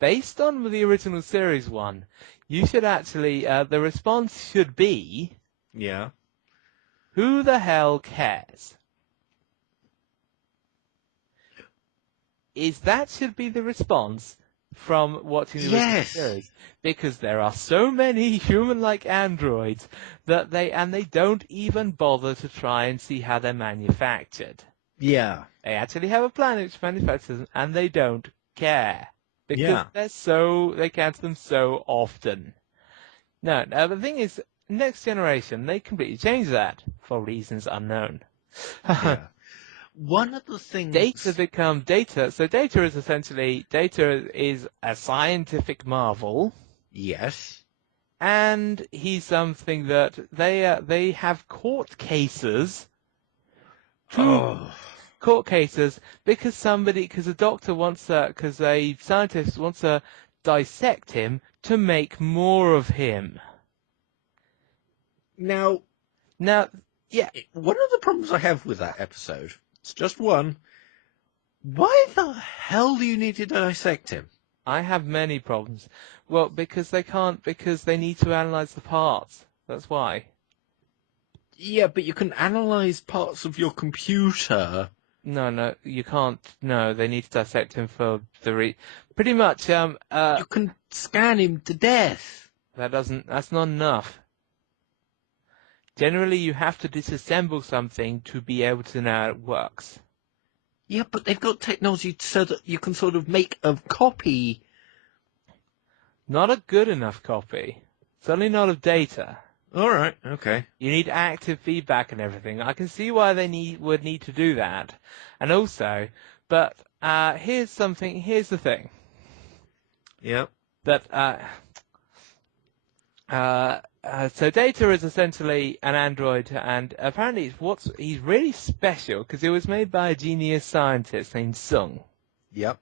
based on the original series one, you should actually the response should be, Yeah. who the hell cares? That should be the response from watching the original series. Because there are so many human-like androids that they don't even bother to try and see how they're manufactured. Yeah. They actually have a planet which manufactures them, and they don't care. Because they cancel them so often. No, now the thing is, Next Generation, they completely changed that for reasons unknown. Yeah. One of the things... Data become Data. So Data is a scientific marvel. Yes. And he's something that they have court cases. Court cases because a doctor because a scientist wants to dissect him to make more of him. Now, yeah. One of the problems I have with that episode, it's just one, why the hell do you need to dissect him? I have many problems. Well, because they need to analyze the parts. That's why. Yeah, but you can analyze parts of your computer. No, you can't. No, they need to dissect him for pretty much, you can scan him to death. That's not enough. Generally, you have to disassemble something to be able to know how it works. Yeah, but they've got technology so that you can sort of make a copy. Not a good enough copy. Certainly not of Data. All right, okay. You need active feedback and everything. I can see why they would need to do that. And also, but here's the thing. Yep. That so Data is essentially an android, and apparently he's really special because it was made by a genius scientist named Sung. Yep.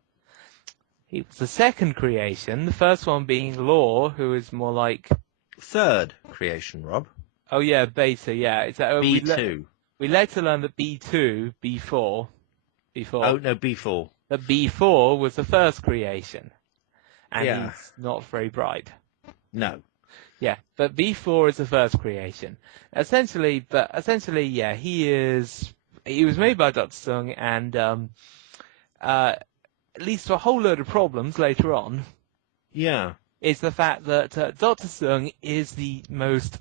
He was the second creation, the first one being Law, who is more like... Third creation, Rob. Oh yeah, Beta, yeah. It's, B2. We later learned that B2, B4... Oh, no, B4. That B4 was the first creation. And Yeah. he's not very bright. No. Yeah, but B4 is the first creation. Essentially, yeah, he was made by Dr. Sung, and leads to a whole load of problems later on. Yeah. Is the fact that Dr. Sung is the most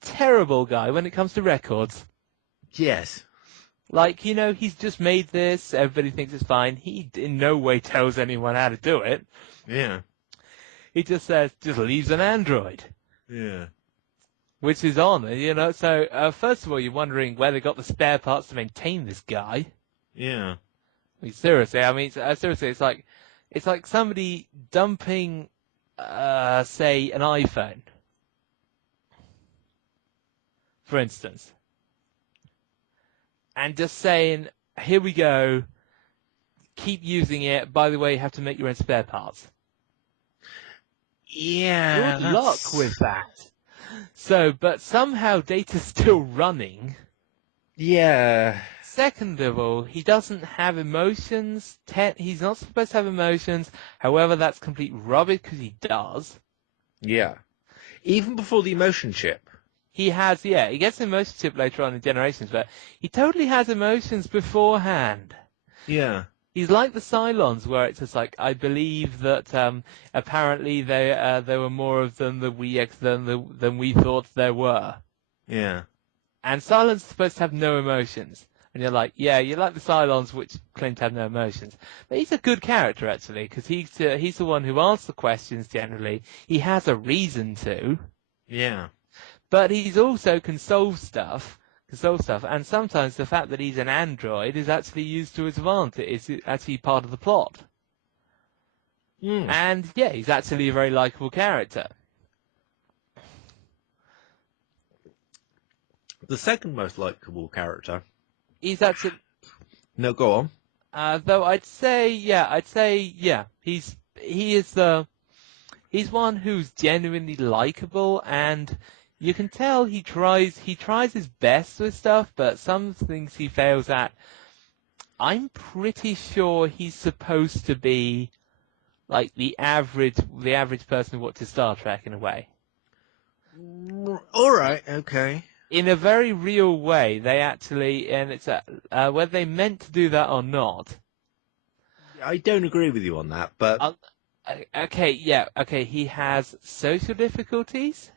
terrible guy when it comes to records. Yes. Like, he's just made this, everybody thinks it's fine. He in no way tells anyone how to do it. Yeah. He just leaves an android. Yeah. Which is on, so first of all, you're wondering where they got the spare parts to maintain this guy. Yeah. I mean, seriously, it's like somebody dumping, say, an iPhone, for instance, and just saying, here we go, keep using it, by the way, you have to make your own spare parts. Yeah. Good luck with that. So, but somehow Data's still running. Yeah. second of all, he doesn't have emotions. He's not supposed to have emotions. However, that's complete rubbish because he does. Yeah. Even before the emotion chip. He has, yeah, he gets an emotion chip later on in Generations, but he totally has emotions beforehand. Yeah. He's like the Cylons, where it's just like, I believe that apparently there were more of them than we thought there were. Yeah. And Cylons are supposed to have no emotions. And you're like, yeah, you're like the Cylons, which claim to have no emotions. But he's a good character, actually, because he's the one who asks the questions generally. He has a reason to. Yeah. But he's also can solve stuff, and sometimes the fact that he's an android is actually used to his advantage. It's actually part of the plot. Mm. And yeah, he's actually a very likable character. The second most likable character. He's actually, No, go on. though I'd say, he's one who's genuinely likable, and you can tell he tries his best with stuff, but some things he fails at. I'm pretty sure he's supposed to be like the average person who watches Star Trek in a way. All right. Okay. In a very real way, they actually, and it's whether they meant to do that or not. I don't agree with you on that, but Okay, he has social difficulties,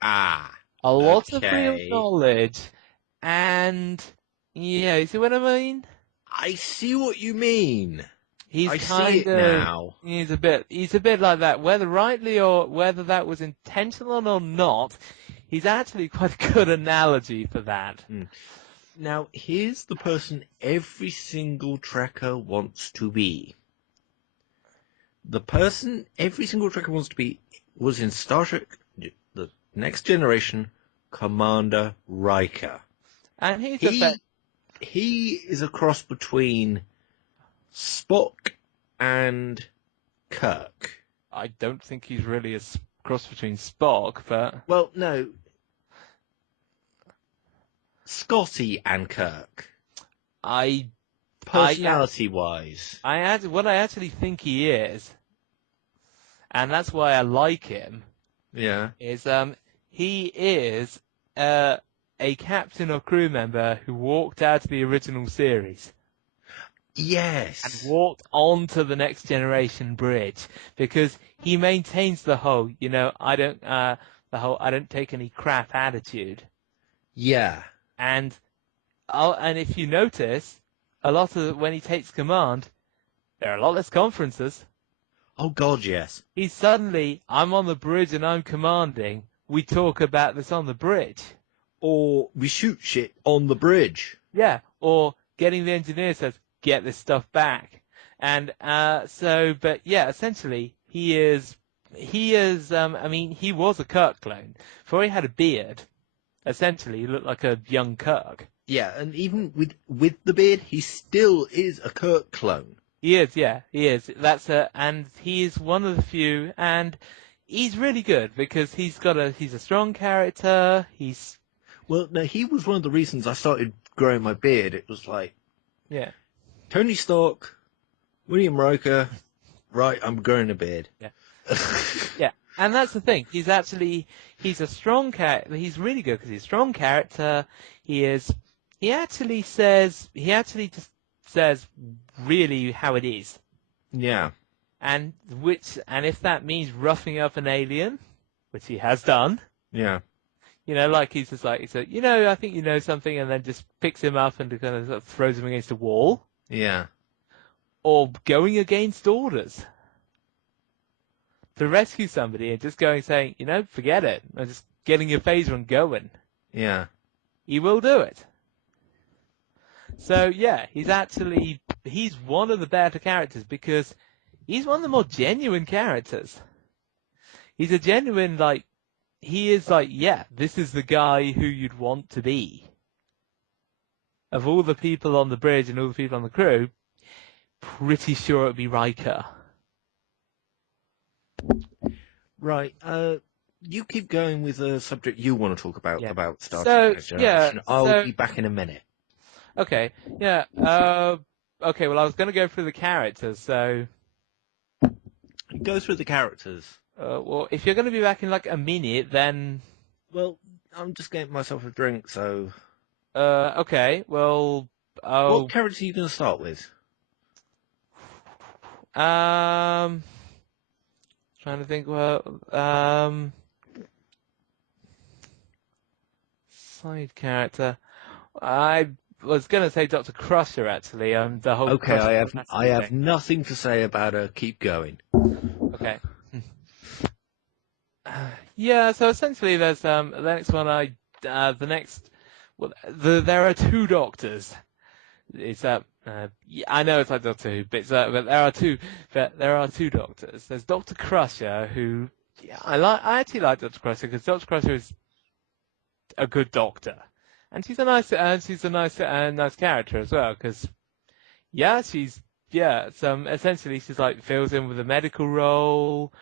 a a lot of okay. real knowledge, and yeah, you see what I mean? I see what you mean. He's I kind see it of, now. he's a bit like that. Whether rightly or whether that was intentional or not, he's actually quite a good analogy for that. Now, here's the person every single Trekker wants to be. The person every single Trekker wants to be was in Star Trek The Next Generation, Commander Riker. And he's He is a cross between Spock and Kirk. I don't think he's really a cross between Spock, but Well, no. Scotty and Kirk. Personality-wise. What I actually think he is, and that's why I like him, Yeah. is he is a captain or crew member who walked out of the original series Yes. and walked onto the Next Generation bridge, because he maintains the whole, I don't take any crap attitude. Yeah. And if you notice, a lot of when he takes command, there are a lot less conferences. Oh, God, yes. He's suddenly, I'm on the bridge and I'm commanding. We talk about this on the bridge. Or we shoot shit on the bridge. Yeah, or getting the engineer says, get this stuff back. And but yeah, essentially, he was a Kirk clone. Before he had a beard, essentially, he looked like a young Kirk. Yeah, and even with the beard, he still is a Kirk clone. He is, yeah, he is. And he's one of the few, and he's really good because he's a strong character. Well, no, he was one of the reasons I started growing my beard. It was like, yeah, Tony Stark, William Riker, right, I'm growing a beard. Yeah. Yeah, and that's the thing. He's a strong character. He's really good because he's a strong character. He actually just says really how it is. Yeah. And if that means roughing up an alien, which he has done. Yeah. Like he's just like, I think you know something, and then just picks him up and kind of sort of throws him against a wall. Yeah. Or going against orders to rescue somebody and just saying, forget it, and just getting your phaser and going. Yeah. He will do it. So yeah, he's one of the better characters because he's one of the more genuine characters. He's a genuine, this is the guy who you'd want to be. Of all the people on the bridge and all the people on the crew, pretty sure it'd be Riker. Right. You keep going with a subject you want to talk about, Yeah. about Star Trek Next Generation. I'll so- be back in a minute. Okay. Yeah. Okay. Well, I was going to go through the characters. So, Go through the characters. well, if you're going to be back in like a minute, then Well, I'm just getting myself a drink, so... okay. Well, What oh, character are you going to start with? trying to think. Well, side character. I was going to say Dr. Crusher actually. The whole Okay, Crusher I Pulaski have thing. nothing to say about her. Keep going. Okay. Yeah, so essentially there's the next one the next well there are two doctors. It's yeah, I know it's like Doctor Who, but there are two doctors. There's Dr. Crusher who yeah, I actually like Dr. Crusher because Dr. Crusher is a good doctor. And she's a nice character as well because yeah, essentially she's like fills in with a medical role,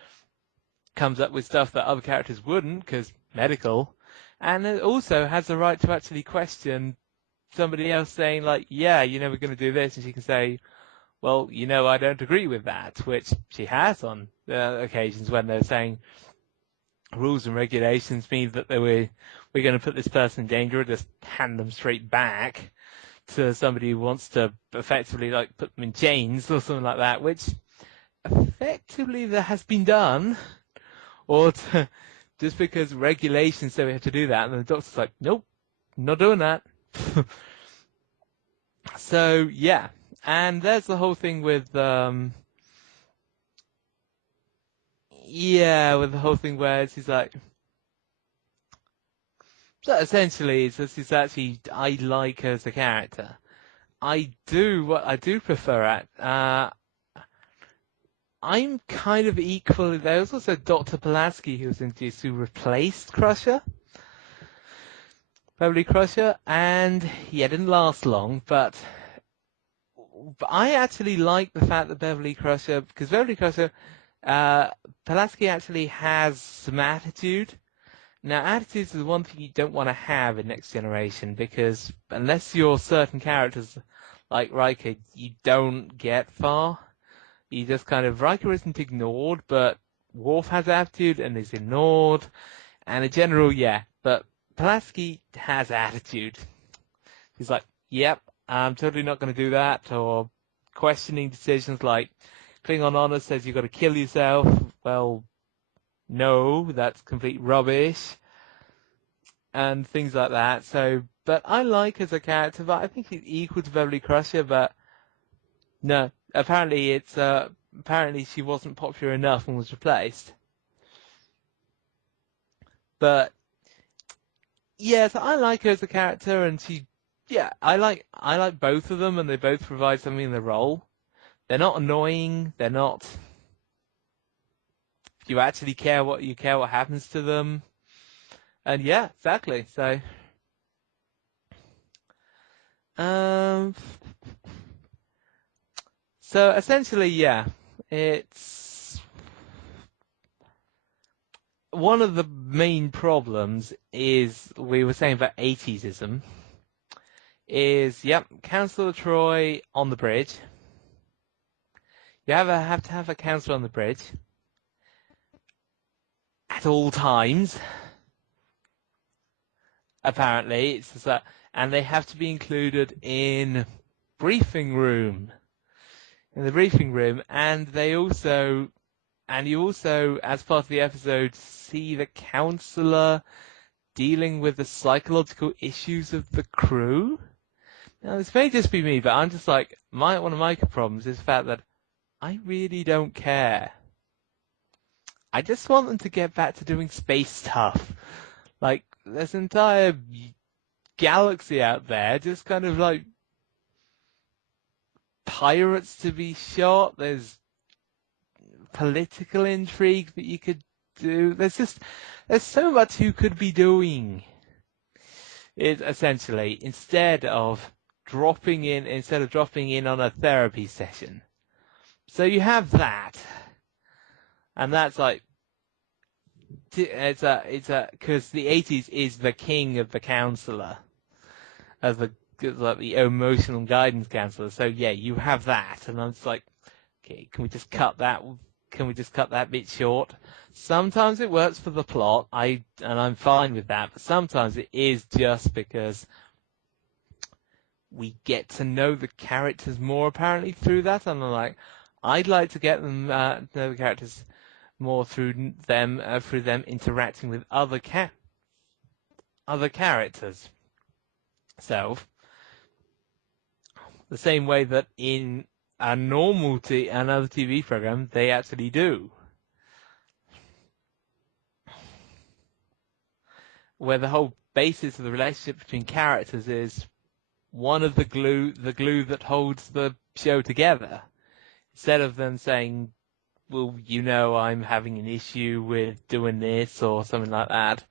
comes up with stuff that other characters wouldn't because medical, and it also has the right to actually question somebody else saying like, yeah, you're never going to do this, and she can say, well, I don't agree with that, which she has on occasions when they're saying rules and regulations mean that we're going to put this person in danger, or just hand them straight back to somebody who wants to effectively like put them in chains or something like that, which effectively that has been done. Or just because regulations say we have to do that, and the doctor's like, nope, not doing that. So yeah, and there's the whole thing with with the whole thing where she's like, so essentially, it's actually I like her as a character. I do prefer it. I'm kind of equal. There was also Dr. Pulaski who was introduced who replaced Beverly Crusher, and yeah, it didn't last long, but I actually like the fact that because Beverly Crusher, Pulaski actually has some attitude. Now, attitude is the one thing you don't want to have in Next Generation, because unless you're certain characters like Riker, you don't get far. You just Riker isn't ignored, but Worf has attitude and is ignored, and in general, yeah, but Pulaski has attitude. He's like, yep, I'm totally not going to do that, or questioning decisions like Klingon Honor says you've got to kill yourself. Well, no, that's complete rubbish, and things like that. So, but I like as a character, but I think he's equal to Beverly Crusher, but no, apparently apparently she wasn't popular enough and was replaced. But yeah, so I like her as a character, and I like both of them, and they both provide something in the role. They're not annoying. They're not. You actually care what happens to them, and yeah, exactly. So, um, so essentially, yeah, it's one of the main problems is we were saying about 80s-ism. Is Councillor Troy on the bridge. You have to have a councillor on the bridge at all times. Apparently, it's just that, and they have to be included in briefing room. In the briefing room, and you also, as part of the episode, see the councillor dealing with the psychological issues of the crew. Now, this may just be me, but I'm just like, one of my problems is the fact that I really don't care. I just want them to get back to doing space stuff. Like, there's an entire galaxy out there, just kind of like pirates to be shot. There's political intrigue that you could do. There's so much you could be doing. It essentially, instead of dropping in on a therapy session. So you have that. And that's like, because the 80s is the king of the counselor, of the like the emotional guidance counselor. So yeah, you have that, and I'm just like, okay, can we just cut that? Can we just cut that bit short? Sometimes it works for the plot, and I'm fine with that. But sometimes it is just because we get to know the characters more apparently through that, and I'm like, I'd like to get them know the characters more through them interacting with other characters. So the same way that in a normal another TV program they actually do, where the whole basis of the relationship between characters is one of the glue that holds the show together. Instead of them saying, well, I'm having an issue with doing this or something like that.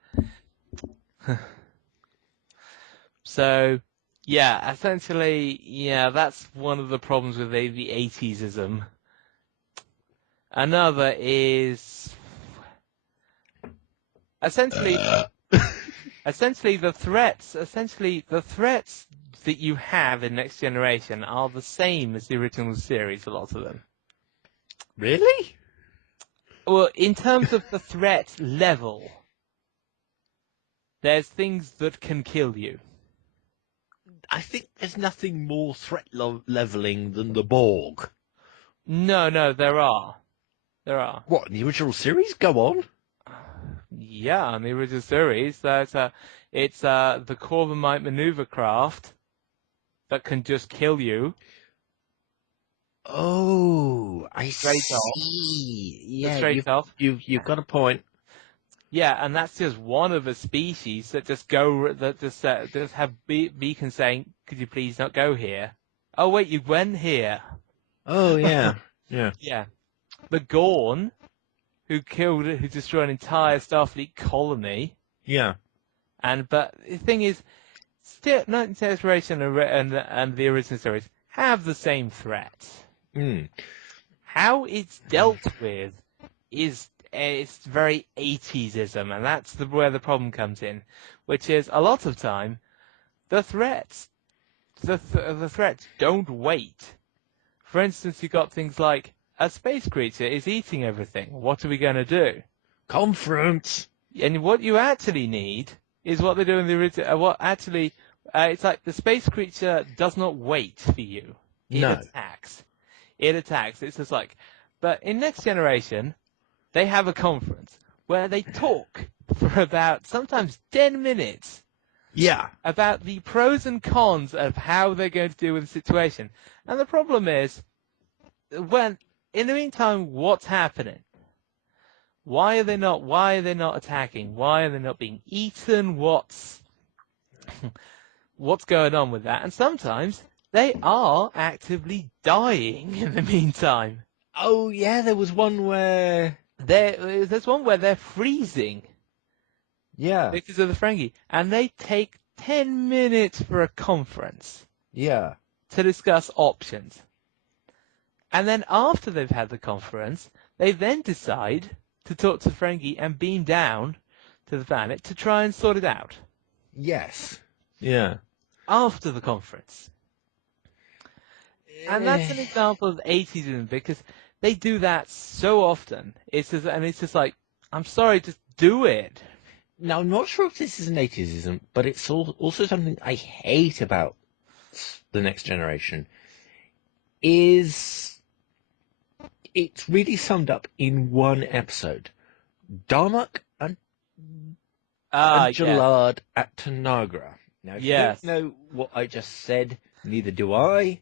So, yeah, essentially, that's one of the problems with the 80s-ism. Another is essentially the threats that you have in Next Generation are the same as the original series, a lot of them. Really? Well, in terms of the threat level, there's things that can kill you. I think there's nothing more threat leveling than the Borg. No, there are. What, in the original series? Go on. Yeah, in the original series, it's the Corbomite maneuver craft that can just kill you. Oh, I Straight see. off. Yeah, Straight off. you've got a point. Yeah, and that's just one of a species that just have beacons saying, "Could you please not go here?" Oh wait, you went here. Oh yeah, yeah. Yeah, the Gorn, who destroyed an entire Starfleet colony. Yeah. But the thing is, still, Ninth Generation and the original series have the same threats. Mm. How it's dealt with is it's very 80s-ism, and that's where the problem comes in, which is a lot of time the threats don't wait. For instance, you got things like a space creature is eating everything. What are we going to do? Conference. And what you actually need is what they do in the original. It's like the space creature does not wait for you. It attacks. It's just like, but in Next Generation, they have a conference where they talk for about sometimes 10 minutes. Yeah. About the pros and cons of how they're going to deal with the situation. And the problem is, in the meantime, what's happening? Why are they not attacking? Why are they not being eaten? What's going on with that? And sometimes they are actively dying in the meantime. Oh yeah, there was one where there's one where they're freezing. Yeah. Because of the Ferengi. And they take 10 minutes for a conference. Yeah. To discuss options. And then after they've had the conference, they then decide to talk to Ferengi and beam down to the planet to try and sort it out. Yes. Yeah. After the conference. And that's an example of 80s because they do that so often. It's just like, I'm sorry, just do it. Now, I'm not sure if this is an 80s-ism, but it's also something I hate about the Next Generation. It's really summed up in one episode. Darmok and Jalad at Tanagra. Now, if you don't know what I just said, neither do I.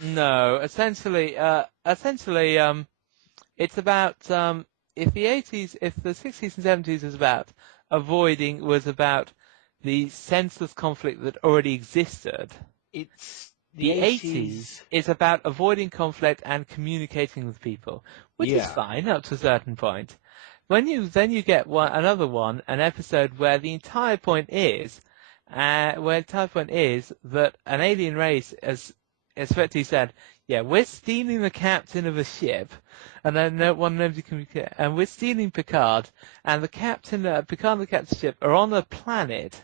No, essentially, it's about if the 60s and 70s was about the senseless conflict that already existed. It's the 80s is about avoiding conflict and communicating with people, which is fine up to a certain point. When you get an episode where the entire point is that an alien race, as Sveti said, we're stealing the captain of a ship, and then nobody can, and we're stealing Picard, and the captain, Picard and the captain's ship are on a planet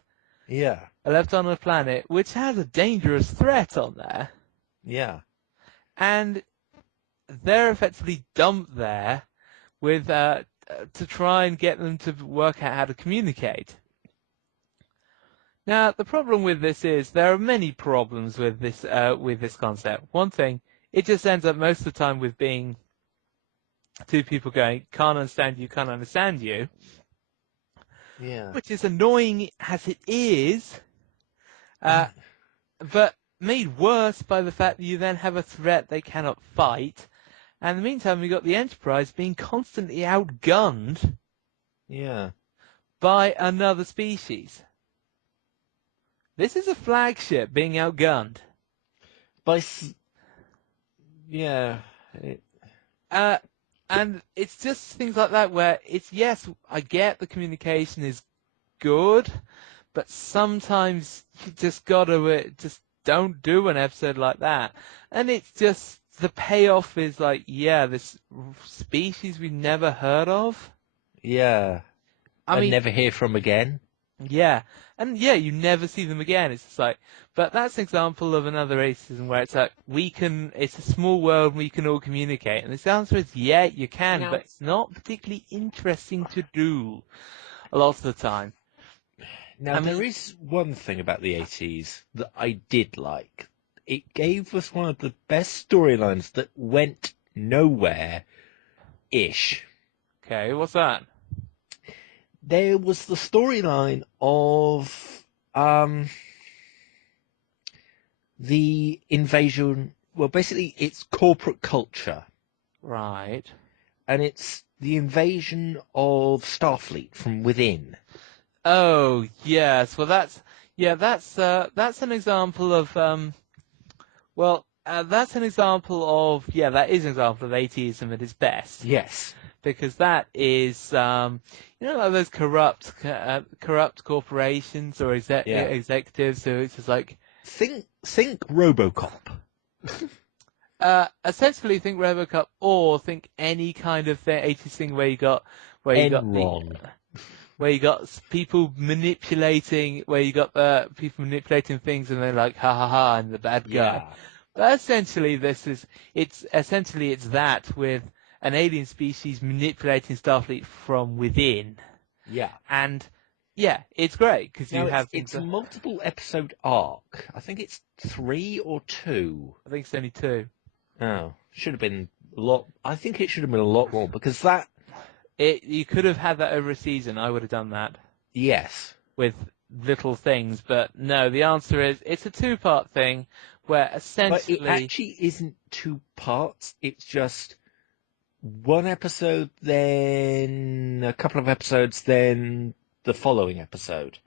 Yeah. are left on a planet which has a dangerous threat on there, Yeah. and they're effectively dumped there with to try and get them to work out how to communicate. Now, the problem with this is there are many problems with this concept. One thing, it just ends up most of the time with being two people going, can't understand you, Yeah. which is annoying as it is, but made worse by the fact that you then have a threat they cannot fight. And in the meantime, we've got the Enterprise being constantly outgunned Yeah. by another species. This is a flagship being outgunned. Yeah. And it's just things like that where it's, yes, I get the communication is good, but sometimes you just gotta just don't do an episode like that. And it's just, the payoff is like, yeah, this species we've never heard of. Yeah. I And mean, never hear from again. yeah. And yeah, you never see them again. It's just like, but that's an example of another racism where it's like, it's a small world, we can all communicate. And the answer is, yeah, you can, Now- but it's not particularly interesting to do a lot of the time. Now, I mean- there is one thing about the 80s that I did like. It gave us one of the best storylines that went nowhere-ish. Okay, what's that? There was the storyline of the invasion. Well, basically, it's corporate culture, Right. and it's the invasion of Starfleet from within. Oh, yes. Well, that's an example of, that's an example of, that is an example of atheism at its best. Yes. Because that is, like those corrupt corporations or executives. So it's just like, Think RoboCop. essentially think RoboCop or think any kind of 80s thing where you got Enron. where you got people manipulating things and they're like ha ha ha and the bad guy. Yeah. But essentially it's that with an alien species manipulating Starfleet from within. Yeah. And yeah, it's great because you Now, have it's things. a multiple episode arc. I think it's 3 or 2. I think it's only 2. Oh, should have been a lot. I think it should have been a lot more because that. You could have had that over a season. I would have done that Yes. with little things, but no. The answer is it's a 2-part thing where essentially. But it actually isn't 2 parts. It's just one episode, then a couple of episodes, then the following episode.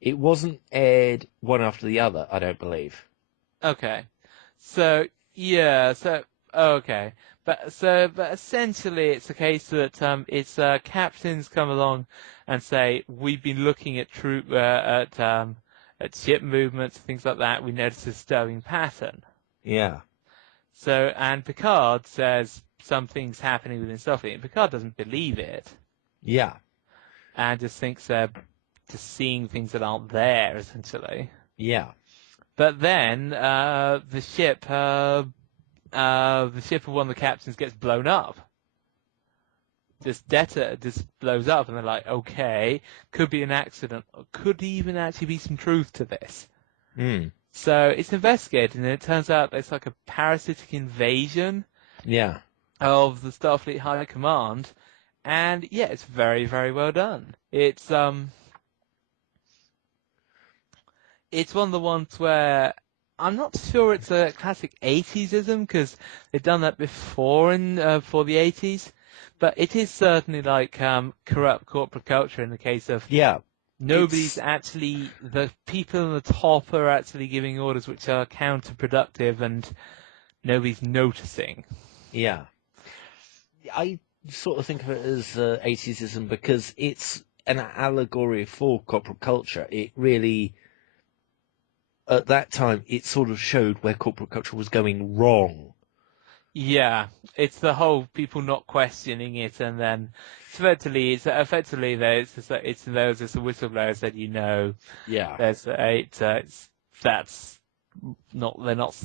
It wasn't aired one after the other, I don't believe. Okay. So, yeah, okay. But essentially it's a case that, captains come along and say, we've been looking at at ship movements, things like that, we noticed a stirring pattern. Yeah. So, and Picard says something's happening within Starfleet, and Picard doesn't believe it, Yeah. and just thinks they're just seeing things that aren't there, essentially. Yeah. But then the ship of one of the captains gets blown up. Just blows up, and they're like, okay, could be an accident, or could even actually be some truth to this. Mm. So it's investigated, and it turns out there's like a parasitic invasion Yeah. of the Starfleet High Command, and yeah, it's very, very well done. It's one of the ones where I'm not sure it's a classic 80s-ism, because they've done that before for the 80s, but it is certainly like corrupt corporate culture in the case of Yeah. the people on the top are actually giving orders which are counterproductive and nobody's noticing. Yeah. I sort of think of it as 80s-ism because it's an allegory for corporate culture. It really, at that time, it sort of showed where corporate culture was going wrong. Yeah, it's the whole people not questioning it, and then it's effectively it's those as a whistleblower said, Yeah, that's not they're not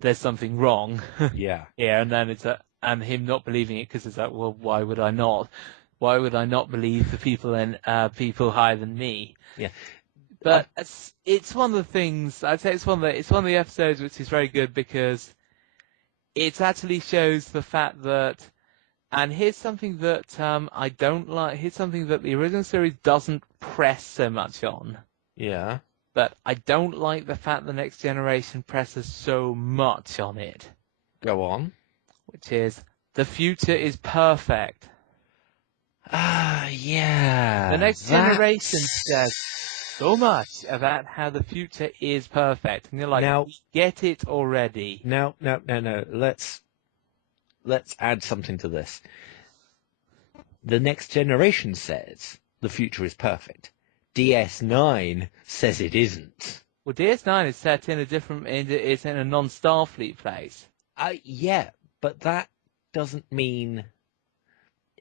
there's something wrong. yeah, Yeah, and then and him not believing it because it's like, well, why would I not? Why would I not believe the people higher than me? yeah. But it's one of the things I'd say it's one of the episodes which is very good because it actually shows the fact that, and here's something that I don't like. Here's something that the original series doesn't press so much on. Yeah. But I don't like the fact the Next Generation presses so much on it, Go on. which is the future is perfect. Ah, yeah. The Next Generation says so much about how the future is perfect, and you're like, Now, we get it already. no. Let's add something to this. The Next Generation says the future is perfect. DS9 says it isn't. Well, DS9 is set in it's in a non-Starfleet place. Yeah, but that doesn't mean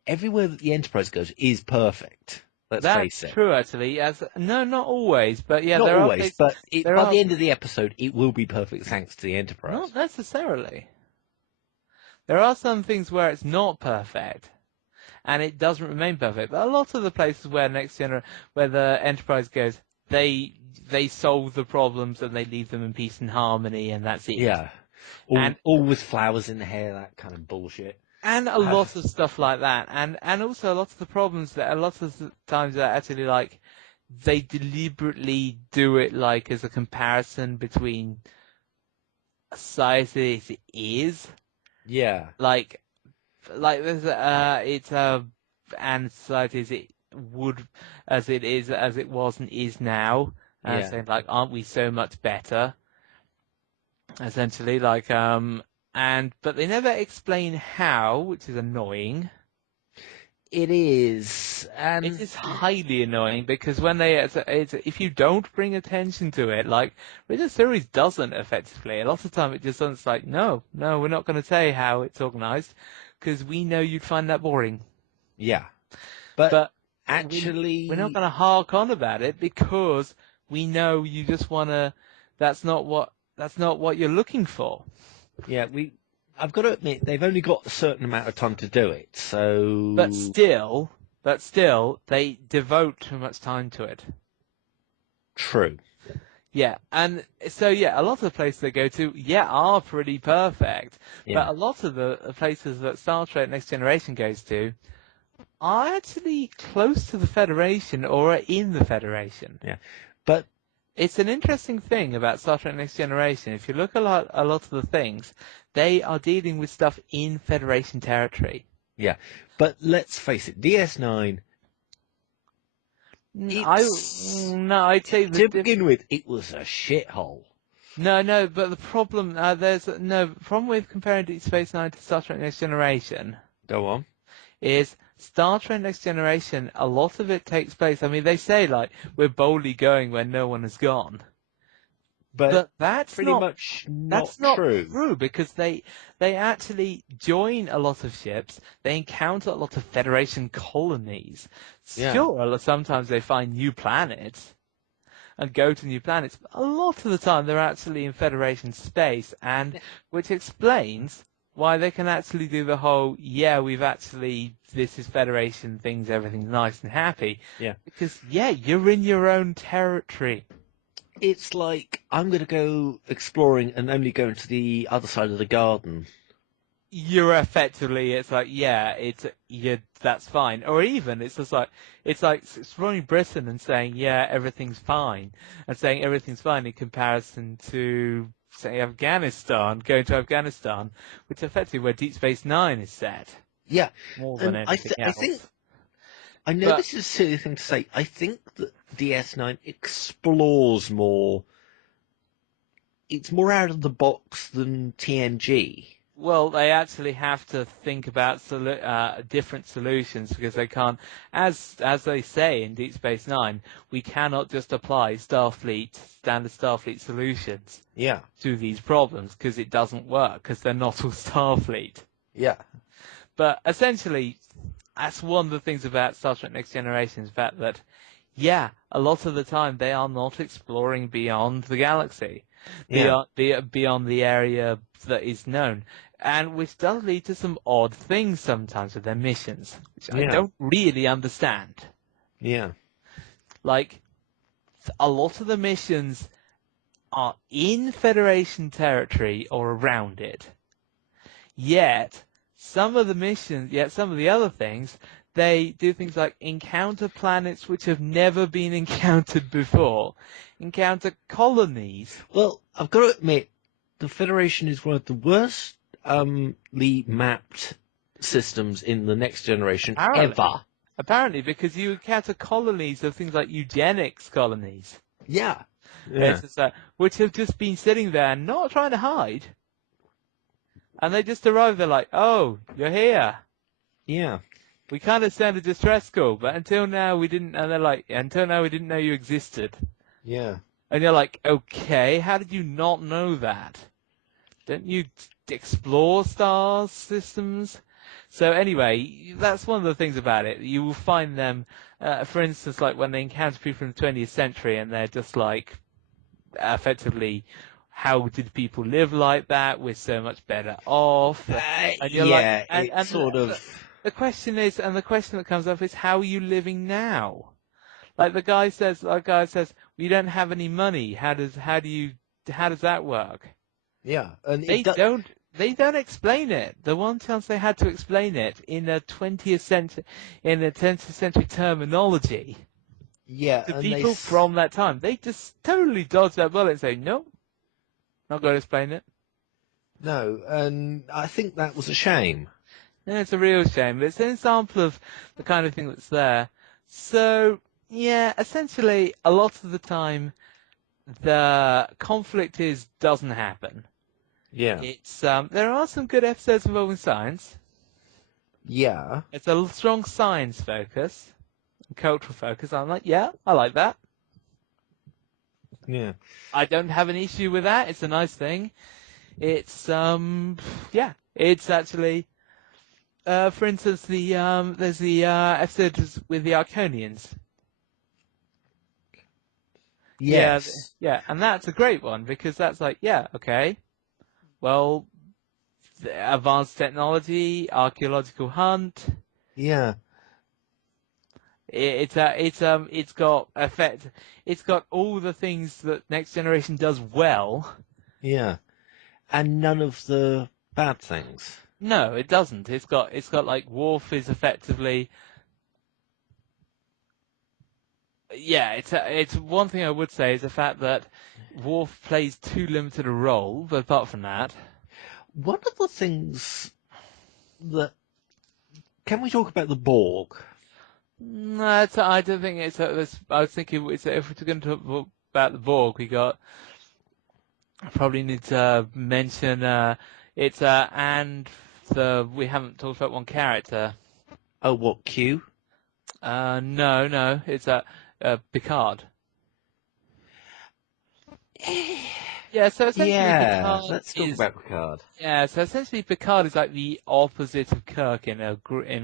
everywhere that the Enterprise goes is perfect. Let's face That's it. true, actually. No, not always, but yeah, Not there always, are places, but there by are the end of the episode, it will be perfect thanks to the Enterprise. not necessarily. There are some things where it's not perfect, and it doesn't remain perfect. But a lot of the places where where the Enterprise goes, they solve the problems and they leave them in peace and harmony, and that's it. Yeah. And All with flowers in the hair, that kind of bullshit. And a lot of stuff like that, and also a lot of the problems that a lot of the times that actually like they deliberately do it like as a comparison between society as it is, Yeah. like there's and society as it would as it was and is now, Yeah. saying like aren't we so much better? Essentially, but they never explain how, which is annoying. It is. And It is highly annoying because if you don't bring attention to it, like the series doesn't effectively. A lot of the time, it just sounds like, no, we're not going to tell you how it's organised because we know you'd find that boring. yeah. But But actually, we're not going to hark on about it because we know you just want to. That's not what you're looking for. yeah, I've got to admit, they've only got a certain amount of time to do it, so. But still, they devote too much time to it. True. Yeah, and so a lot of the places they go to, are pretty perfect. Yeah. But a lot of the places that Star Trek Next Generation goes to are actually close to the Federation or are in the Federation. Yeah. But it's an interesting thing about Star Trek Next Generation. If you look at a lot of the things, they are dealing with stuff in Federation territory. yeah. But let's face it, DS9. I'd say to begin with, it was a shithole. No, but the problem problem with comparing Deep Space Nine to Star Trek Next Generation Go on. is Star Trek Next Generation. A lot of it takes place. I mean, they say like we're boldly going where no one has gone, but that's pretty not much that's not true because they actually join a lot of ships. They encounter a lot of Federation colonies. Yeah. Sure, sometimes they find new planets and go to new planets. But a lot of the time, they're actually in Federation space, and which explains why they can actually do the whole, this is Federation things, everything's nice and happy. Yeah. Because, you're in your own territory. It's like, I'm going to go exploring and only go into the other side of the garden. You're effectively, it's like, that's fine. Or even, it's like exploring Britain and saying, everything's fine. And saying everything's fine in comparison to, say, Afghanistan, going to Afghanistan, which effectively where Deep Space Nine is set. Yeah. More than anything else. I know this is a silly thing to say. I think that DS9 explores more. It's more out of the box than TNG. Well, they actually have to think about different solutions because they can't, as they say in Deep Space Nine, we cannot just apply standard Starfleet solutions Yeah. to these problems because it doesn't work because they're not all Starfleet. Yeah. But essentially, that's one of the things about Star Trek Next Generation is the fact that, yeah, a lot of the time they are not exploring beyond the galaxy, Yeah. beyond the area that is known, and which does lead to some odd things sometimes with their missions, which I Yeah. don't really understand. Yeah. Like, a lot of the missions are in Federation territory or around it, yet some of the other things, they do things like encounter planets which have never been encountered before, encounter colonies. Well, I've got to admit, the Federation is one of the worst mapped systems in the Next Generation ever. Apparently, because you encounter colonies of things like eugenics colonies. Yeah. It's just, which have just been sitting there and not trying to hide. And they just arrive, they're like, oh, you're here. Yeah. We kind of sent a distress call, but until now we didn't, and they're like, until now we didn't know you existed. Yeah. And you're like, okay, how did you not know that? Don't you explore star systems? So anyway, that's one of the things about it. You will find them, for instance, like when they encounter people from the 20th century and they're just like, effectively, how did people live like that? We're so much better off. And you're yeah, like, it's sort of... The question that comes up is, how are you living now? Like the guy says, we don't have any money. How does that work? Yeah, and They don't explain it. The one chance they had to explain it in a 20th century terminology. Yeah, To and people from that time, they just totally dodge that bullet and say, no, not going to explain it. No, and I think that was a shame. Yeah, it's a real shame, but it's an example of the kind of thing that's there. So, yeah, essentially, a lot of the time, the conflict doesn't happen. Yeah. It's there are some good episodes involving science. Yeah. It's a strong science focus, cultural focus. I'm like, yeah, I like that. Yeah. I don't have an issue with that. It's a nice thing. It's yeah, it's actually. For instance, there's the episode with the Arconians. Yes. Yeah, and that's a great one because that's like, yeah, okay, well, advanced technology, archaeological hunt. Yeah. It's got effect. It's got all the things that Next Generation does well. Yeah. And none of the bad things. No, it doesn't. It's got like Worf is effectively. Yeah, it's one thing I would say is the fact that Worf plays too limited a role, but apart from that, one of the things that can we talk about the Borg? no, I don't think it's. I was thinking if we're going to talk about the Borg, we probably need to mention and we haven't talked about one character. Oh, what, Q? No, it's Picard. Yeah, so essentially Picard let's talk about Picard. Yeah, so essentially Picard is like the opposite of Kirk in a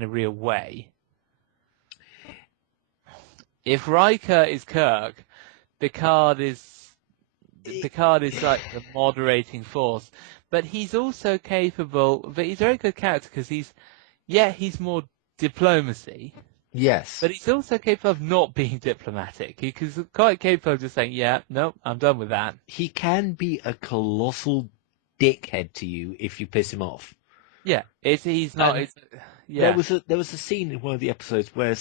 real way. If Riker is Kirk, Picard is like the moderating force, but he's also capable. But he's a very good character because he's more diplomacy. Yes. But he's also capable of not being diplomatic. He's quite capable of just saying, yeah, no, I'm done with that. He can be a colossal dickhead to you if you piss him off. Yeah, he's not. There was a scene in one of the episodes where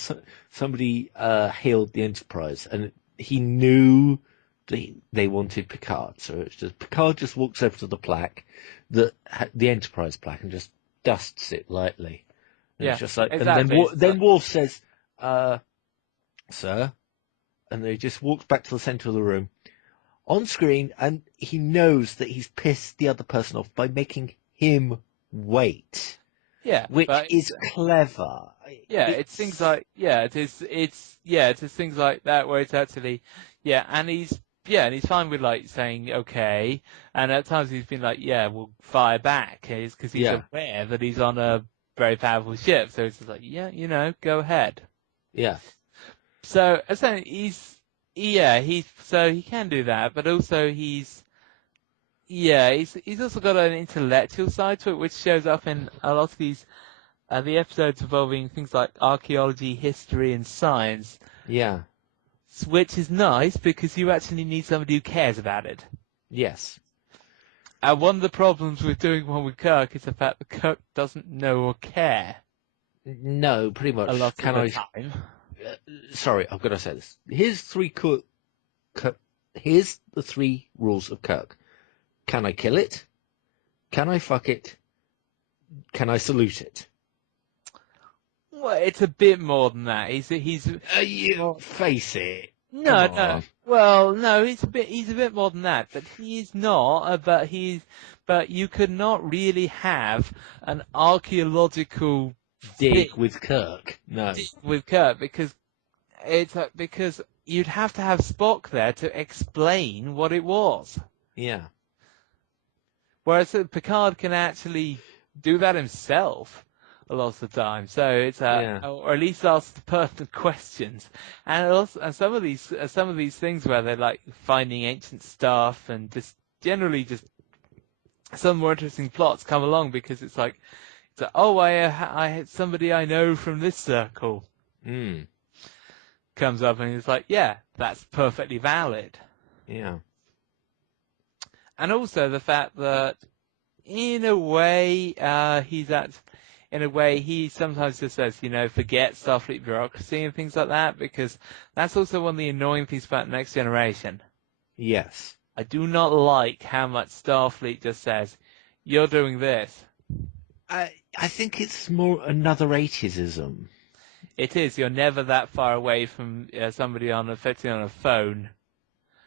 somebody hailed the Enterprise, and he knew they wanted Picard. So it's just Picard just walks over to the plaque, the Enterprise plaque, and just dusts it lightly. And it's just like, exactly. And then Worf says, "Sir," and then he just walks back to the center of the room, on screen, and he knows that he's pissed the other person off by making him weight, Yeah, which but is clever. yeah, it's things like it is things like that where it's actually and he's fine with like saying okay, and at times he's been like we'll fire back, because he's yeah, aware that he's on a very powerful ship, so it's just like go ahead. yeah, So essentially he can do that, but also he's also got an intellectual side to it, which shows up in a lot of these the episodes involving things like archaeology, history, and science, yeah, which is nice because you actually need somebody who cares about it. yes. And one of the problems with doing one with Kirk is the fact that Kirk doesn't know or care No, pretty much. a lot Can of I? the time. Sorry, I've got to say this. Here's the 3 rules of Kirk. Can I kill it? Can I fuck it? Can I salute it? Well, it's a bit more than that. He's Face it. no, Come no. on. Well, no, he's a bit more than that. But he's not. But you could not really have an archaeological Dig with Kirk. No. with Kirk because you'd have to have Spock there to explain what it was. Yeah. Whereas Picard can actually do that himself a lot of the time. So it's or at least ask the pertinent questions. And some of these things where they're like finding ancient stuff and just generally just some more interesting plots come along because it's like I had somebody I know from this circle comes up and it's like that's perfectly valid. Yeah. And also the fact that in a way he sometimes just says, forget Starfleet bureaucracy and things like that, because that's also one of the annoying things about Next Generation. Yes. I do not like how much Starfleet just says, you're doing this. I think it's more another 80s-ism. It is. You're never that far away from somebody effectively on a phone.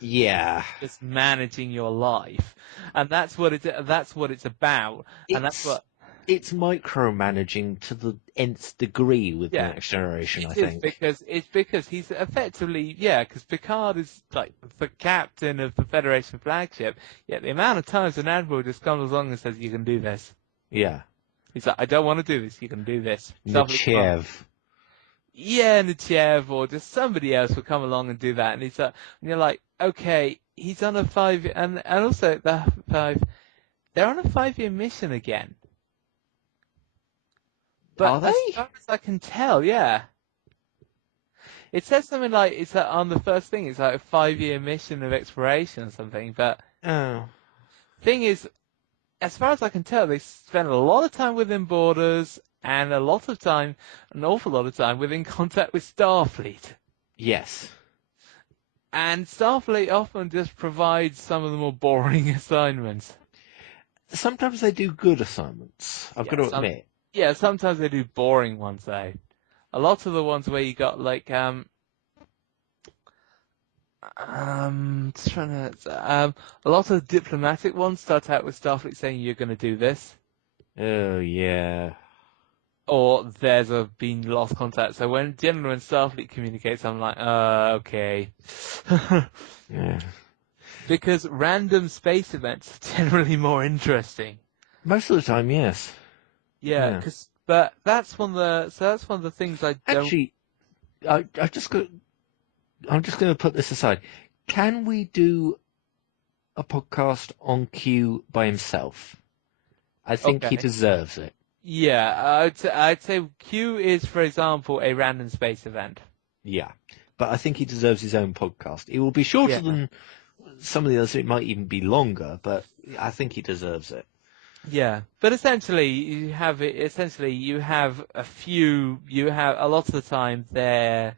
Yeah. Just managing your life. And that's what it's about. And that's what it's micromanaging to the nth degree with the Next Generation, I think. It's because he's effectively, because Picard is like the captain of the Federation flagship, yet the amount of times an admiral just comes along and says, you can do this. Yeah. He's like, I don't want to do this, you can do this. Nechev. Yeah, Nechev, or just somebody else will come along and do that. And and you're like, okay, he's on a 5, and also they're on a 5-year mission again. But are they? As far as I can tell, yeah. It says something like it's on the first thing. It's like a 5-year mission of exploration or something. But thing is, as far as I can tell, they spend a lot of time within borders and an awful lot of time within contact with Starfleet. Yes. And Starfleet often just provides some of the more boring assignments. Sometimes they do good assignments, I've got to admit. Yeah, sometimes they do boring ones though. A lot of the ones where you got like a lot of diplomatic ones start out with Starfleet saying you're going to do this. Oh yeah. Or there's been lost contact. So when Starfleet communicates, I'm like, okay. Yeah. Because random space events are generally more interesting. Most of the time, yes. Yeah. But that's one of the things I don't. Actually, I'm just going to put this aside. Can we do a podcast on Q by himself? I think he deserves it. Yeah, I'd say Q is, for example, a random space event. Yeah, but I think he deserves his own podcast. It will be shorter than some of the others. It might even be longer, but I think he deserves it. Yeah, but essentially you have a lot of the time they're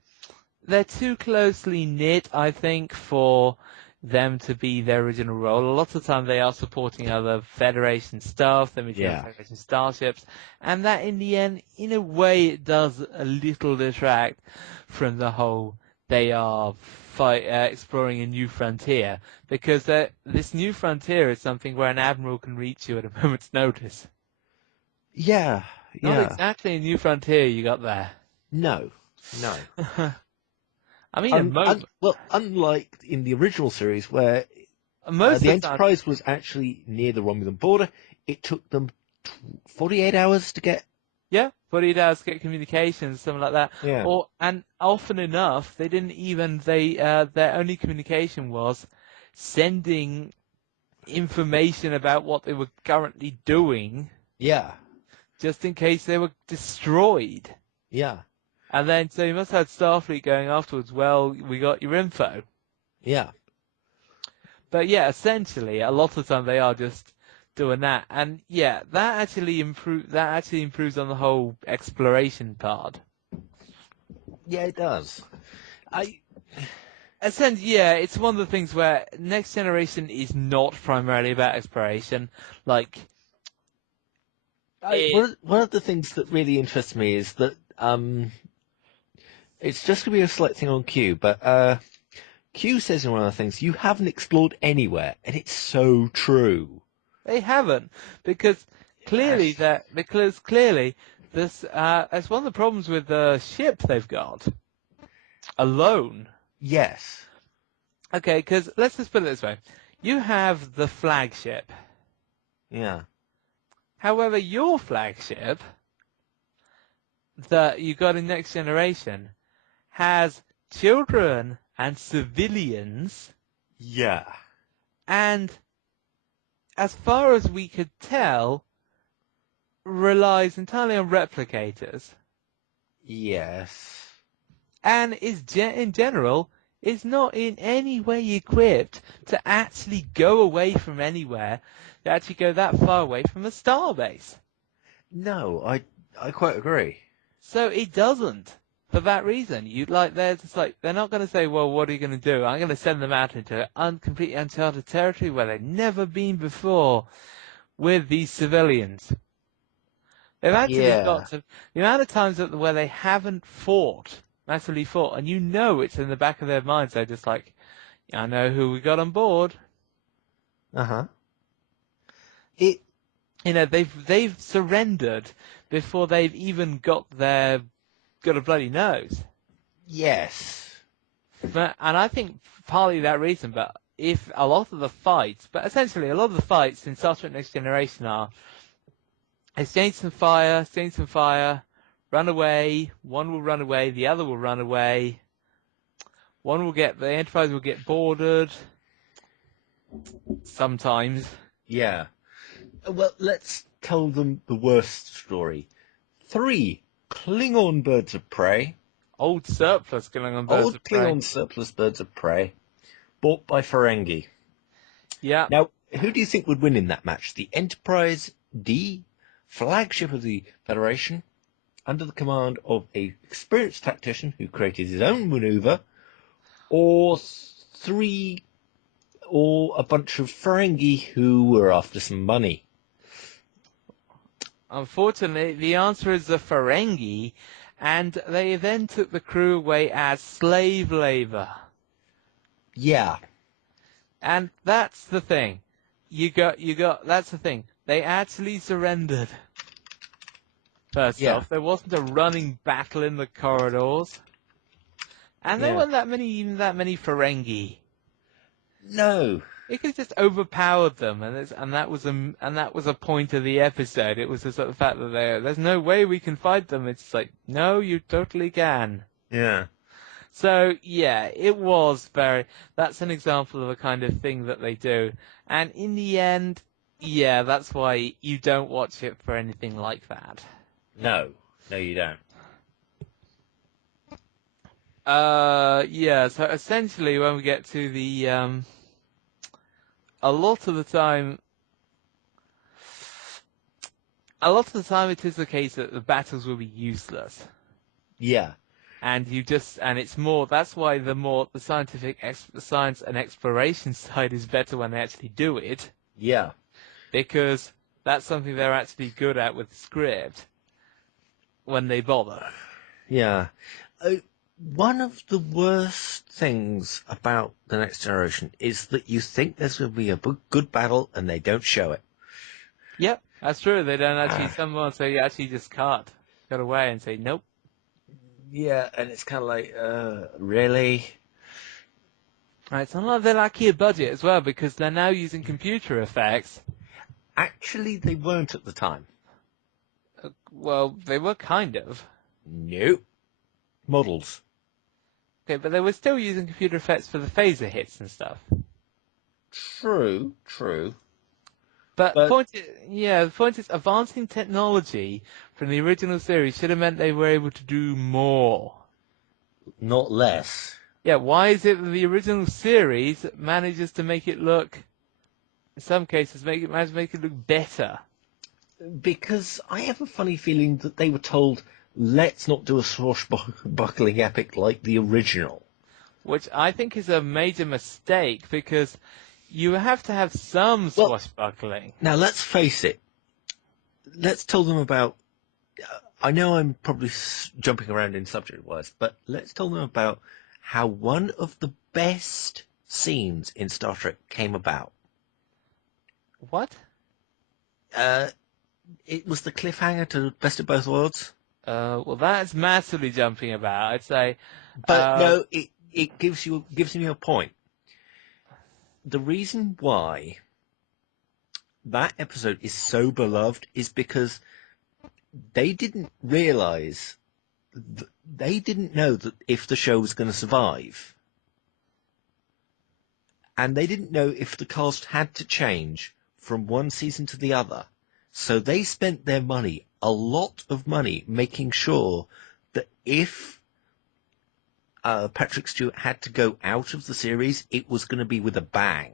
too closely knit, I think, for them to be their original role. A lot of the time they are supporting other Federation stuff, the Federation starships, and that in the end, in a way, it does a little detract from the whole they are exploring a new frontier, because this new frontier is something where an admiral can reach you at a moment's notice. Yeah, Not yeah. exactly a new frontier you got there. No, no. I mean, Unlike in the original series where most the of the time, Enterprise was actually near the Romulan border, it took them 48 hours to get. yeah, 48 hours to get communications, something like that. Yeah, And often enough, they didn't even, their only communication was sending information about what they were currently doing, yeah, just in case they were destroyed. yeah, And then, so you must have had Starfleet going afterwards, well, we got your info. yeah, But yeah, essentially, a lot of the time they are just doing that. And yeah, that actually improves on the whole exploration part. yeah. It does. I Essentially, yeah, it's one of the things where Next Generation is not primarily about exploration. Like, it, one of the things that really interests me is that it's just gonna be a slight thing on Q, but Q says in one of the things, you haven't explored anywhere, and it's so true. they haven't, because clearly Yes. this it's one of the problems with the ship they've got alone. Yes. Okay, because let's just put it this way: you have the flagship. Yeah. However, your flagship that you got in Next Generation has children and civilians, Yeah. and as far as we could tell, relies entirely on replicators, Yes. and in general is not in any way equipped to actually go away from anywhere, to actually go that far away from a starbase. No, I quite agree. So it doesn't. For that reason, they're not going to say, well, what are you going to do? I'm going to send them out into completely uncharted territory where they've never been before with these civilians. They've actually got Yeah. to, the amount of times where they haven't massively fought, and you know it's in the back of their minds. They're just like, I know who we got on board. Uh-huh. It You know, they've surrendered before they've even got a bloody nose. yes. And I think partly that reason, but if a lot of the fights, but essentially a lot of the fights in Star Trek Next Generation are exchange some fire, run away, one will run away, the other will run away, the Enterprise will get boarded, sometimes. Yeah. Well, let's tell them the worst story. 3 Klingon birds of prey, Old surplus going on Birds old of Prey. Klingon surplus birds of prey, bought by Ferengi. Yeah. Now, who do you think would win in that match? The Enterprise D, flagship of the Federation, under the command of an experienced tactician who created his own maneuver, or a bunch of Ferengi who were after some money? Unfortunately, the answer is the Ferengi, and they then took the crew away as slave labor. Yeah. And that's the thing. That's the thing. They actually surrendered. First Yeah. off, there wasn't a running battle in the corridors. And there Yeah. weren't even that many Ferengi. No. It could just overpowered them, and that was a point of the episode. It was the sort of fact that there's no way we can fight them. It's like, no, you totally can. Yeah. So yeah, that's an example of a kind of thing that they do. And in the end, yeah, that's why you don't watch it for anything like that. No. No, you don't. Yeah, so essentially when we get to a lot of the time it is the case that the battles will be useless. Yeah. And that's why the science and exploration side is better when they actually do it, Yeah. because that's something they're actually good at with the script when they bother. Yeah. One of the worst things about The Next Generation is that you think there's going to be a good battle and they don't show it. Yep. That's true. They don't actually. Someone say you actually just cut away and say nope. Yeah, and it's kind of like, really? Right, it's not like they're lacking a budget as well because they're now using computer effects. Actually, they weren't at the time. Well, they were kind of. Nope. Models. Okay, but they were still using computer effects for the phaser hits and stuff. True. But But the point is, advancing technology from the original series should have meant they were able to do more. not less. Yeah, why is it that the original series manages to make it look, in some cases, manages to make it look better? Because I have a funny feeling that they were told, let's not do a swashbuckling epic like the original. Which I think is a major mistake because you have to have some swashbuckling. Now, let's face it. Let's tell them about... I know I'm probably jumping around in subject-wise, but let's tell them about how one of the best scenes in Star Trek came about. What? It was the cliffhanger to Best of Both Worlds. Well, that's massively jumping about. I'd say. But no, it gives me a point. The reason why that episode is so beloved is because they didn't realize, they didn't know that if the show was going to survive. And they didn't know if the cast had to change from one season to the other. So they spent their money, a lot of money, making sure that if Patrick Stewart had to go out of the series, it was going to be with a bang.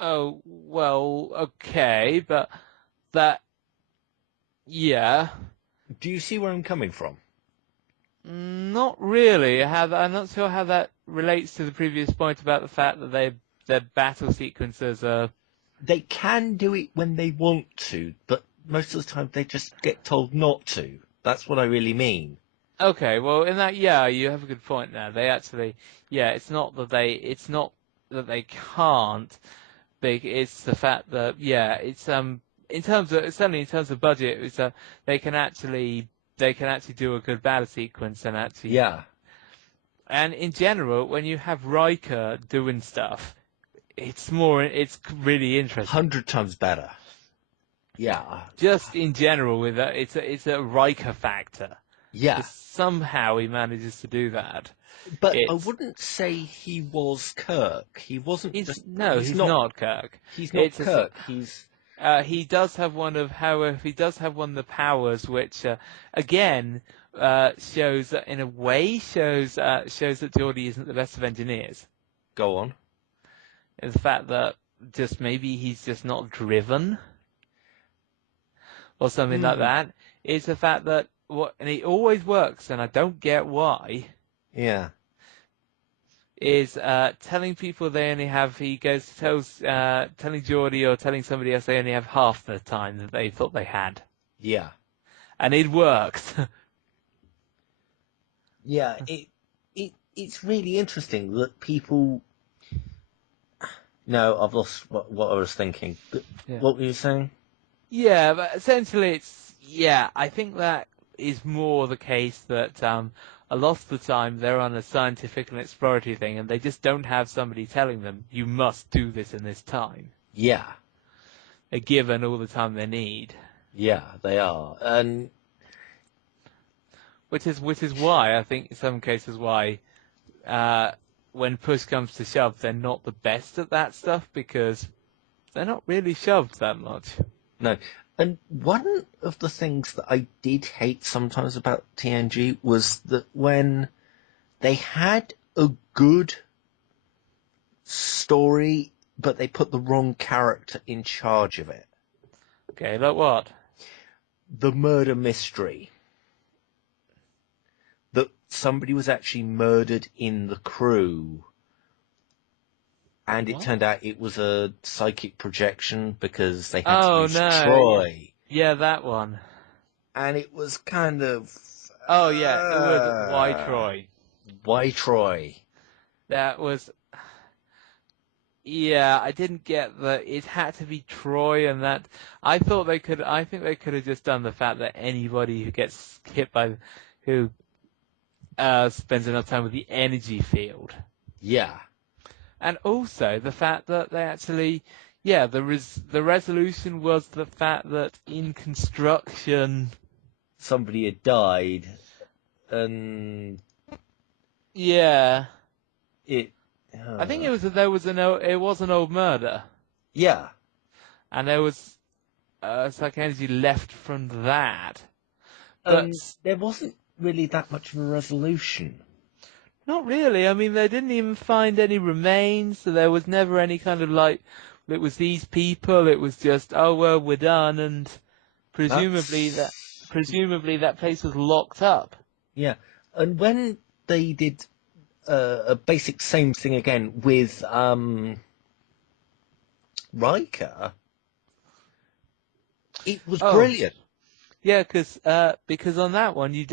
Oh, well, okay, but that... Yeah. Do you see where I'm coming from? Not really. I'm not sure how that relates to the previous point about the fact that their battle sequences are... They can do it when they want to, but most of the time they just get told not to. That's what I really mean. Okay, well, in that, yeah, you have a good point there. They actually, yeah, it's not that they can't, it's the fact that, yeah, it's, certainly in terms of budget, it's, they can actually do a good battle sequence and actually, Yeah. And in general, when you have Riker doing stuff, it's really interesting. 100 times better. Yeah. Just in general, with that, it's a Riker factor. Yeah. Somehow he manages to do that. But I wouldn't say he was Kirk. He wasn't just... No, he's not Kirk. He's not Kirk. He does have one of the powers which, again, shows that in a way shows that Geordi isn't the best of engineers. Go on. The fact that just maybe he's just not driven, or something like that. It's the fact that and it always works, and I don't get why. Yeah. Is telling people they only have. He goes telling Geordi or telling somebody else they only have half the time that they thought they had. Yeah. And it works. Yeah. It's really interesting that people. No, I've lost what I was thinking. Yeah. What were you saying? Yeah, but essentially I think that is more the case that a lot of the time they're on a scientific and exploratory thing and they just don't have somebody telling them, you must do this in this time. Yeah. They're given all the time they need. Yeah, they are. And which is why, I think in some cases why when push comes to shove, they're not the best at that stuff because they're not really shoved that much. No. And one of the things that I did hate sometimes about TNG was that when they had a good story, but they put the wrong character in charge of it. Okay, like what? The murder mystery. That somebody was actually murdered in the crew. And it turned out it was a psychic projection because they had to use Troy. Yeah, that one. And it was kind of... Oh, yeah, it was Why Troy? Why Troy? That was... Yeah, I didn't get that it had to be Troy, and that I think they could have just done the fact that anybody who gets hit by, who spends enough time with the energy field, Yeah. and also the fact that they actually, yeah, the resolution was the fact that in construction, Somebody had died, and yeah, it. I think it was an old murder, Yeah. and there was psych energy left from that. But And there wasn't really that much of a resolution. not really. I mean, they didn't even find any remains, so there was never any kind of like, it was these people, it was just, oh, well, we're done, and presumably that, That's presumably that place was locked up. yeah. And when they did a basic same thing again with Riker, it was Oh, brilliant. yeah, because on that one you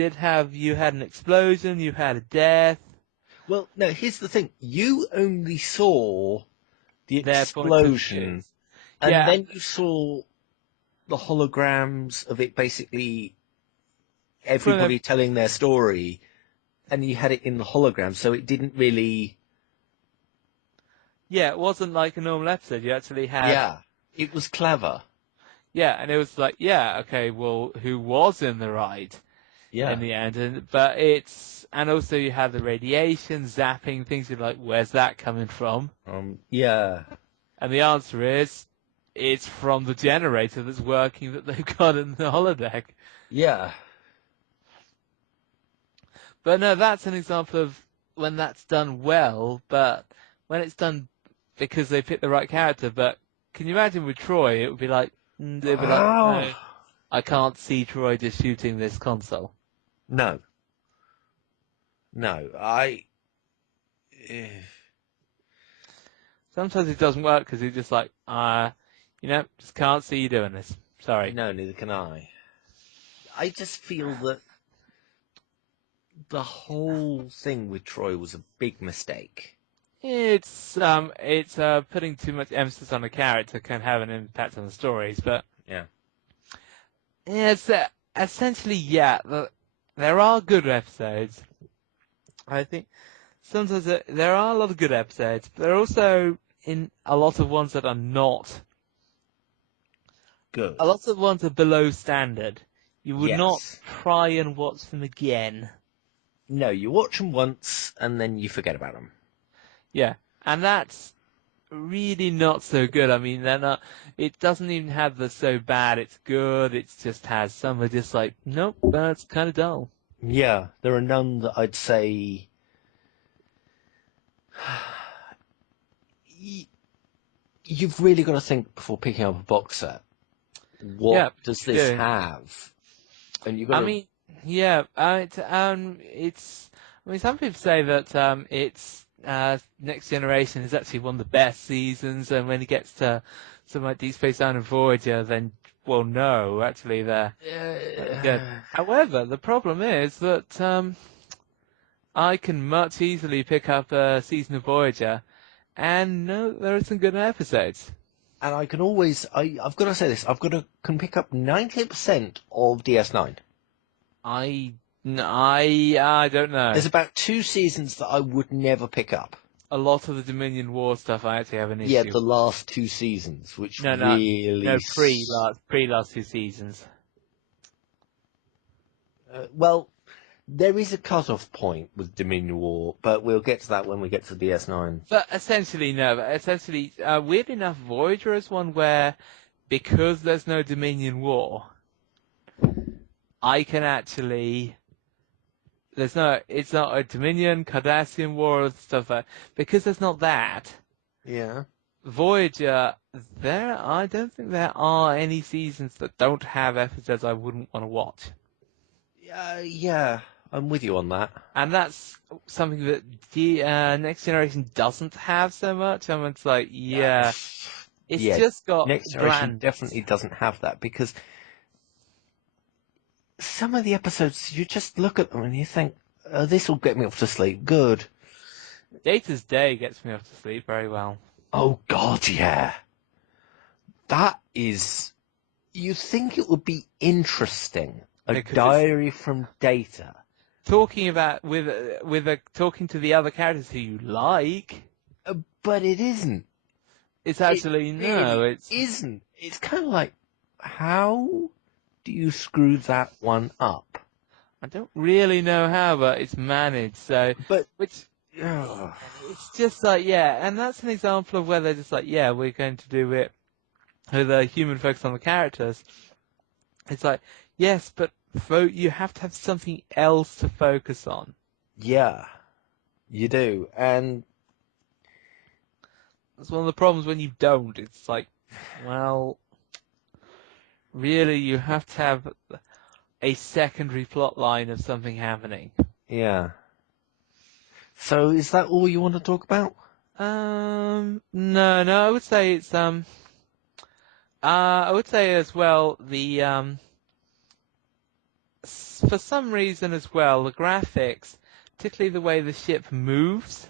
had an explosion, you had a death, Well, no, here's the thing. You only saw the their point of explosion, views. and Yeah, then you saw the holograms of it, basically from a, everybody telling their story, and you had it in the hologram, so it didn't really. yeah, it wasn't like a normal episode. You actually had, Yeah, it was clever. yeah, and it was like, yeah, okay, well, who was in the right in Yeah. the end? And also you had the radiation zapping things. You're like, where's that coming from? Yeah. And the answer is, it's from the generator that's working that they've got in the holodeck. Yeah. But no, that's an example of when that's done well, but when it's done because they picked the right character. But can you imagine with Troy, it would be like, they'd be like, Oh. no, I can't see Troy just shooting this console. No. No. Eh, Sometimes it doesn't work because he's just like, just can't see you doing this. Sorry. No, neither can I. I just feel that the whole thing with Troy was a big mistake. It's putting too much emphasis on a character can have an impact on the stories, but Yeah. yeah, it's essentially there are good episodes. I think sometimes there are a lot of good episodes, but there are also in a lot of ones that are not. Good. A lot of ones are below standard. You would not Yes. try and watch them again. No, you watch them once and then you forget about them. Yeah, and that's really not so good. I mean, they're not. It doesn't even have the so bad it's good. It just has some are just like, nope, that's kind of dull. Yeah, there are none that I'd say. You've really got to think before picking up a box set. What Yeah, does you this do. have? And you've got I to. mean, yeah, it's. I mean, some people say that it's Next Generation is actually one of the best seasons, and when it gets to something like Deep Space Nine and Voyager, then well, no, actually they're good. However, the problem is that I can much easily pick up a season of Voyager, and no, there are some good episodes. And I can always. I've got to say this. Can pick up 90% of DS9. I don't know. There's about 2 seasons that I would never pick up. A lot of the Dominion War stuff I actually have an issue. Yeah, the last 2 seasons, which No, really. pre last 2 seasons. Well, there is a cut-off point with Dominion War, but we'll get to that when we get to DS9. But essentially, no. Essentially, weird enough, Voyager is one where, because there's no Dominion War, I can actually. It's not a Dominion, Cardassian War, or stuff like that. Because there's not that. Yeah. Voyager, I don't think there are any seasons that don't have episodes I wouldn't want to watch. Yeah, I'm with you on that. And that's something that the Next Generation doesn't have so much. I mean, it's like, yeah, it's Yeah, just got Next Generation bland. definitely doesn't have that, because some of the episodes, you just look at them and you think, this will get me off to sleep. Good. Data's Day gets me off to sleep very well. Oh God, yeah. That is. You think it would be interesting? A because it's diary from Data. talking about talking to the other characters who you like. But it isn't. It's It actually no. really It's isn't. It's kind of like, how do you screw that one up? I don't really know how, but it's managed. So But which ugh, it's just like yeah, and that's an example of where they're just like yeah, we're going to do it with a human focus on the characters. It's like yes, but you have to have something else to focus on. yeah, you do. And That's one of the problems when you don't. It's like, well, really, you have to have a secondary plot line of something happening. yeah. So is that all you want to talk about? No, I would say it's I would say as well the for some reason as well the graphics, particularly the way the ship moves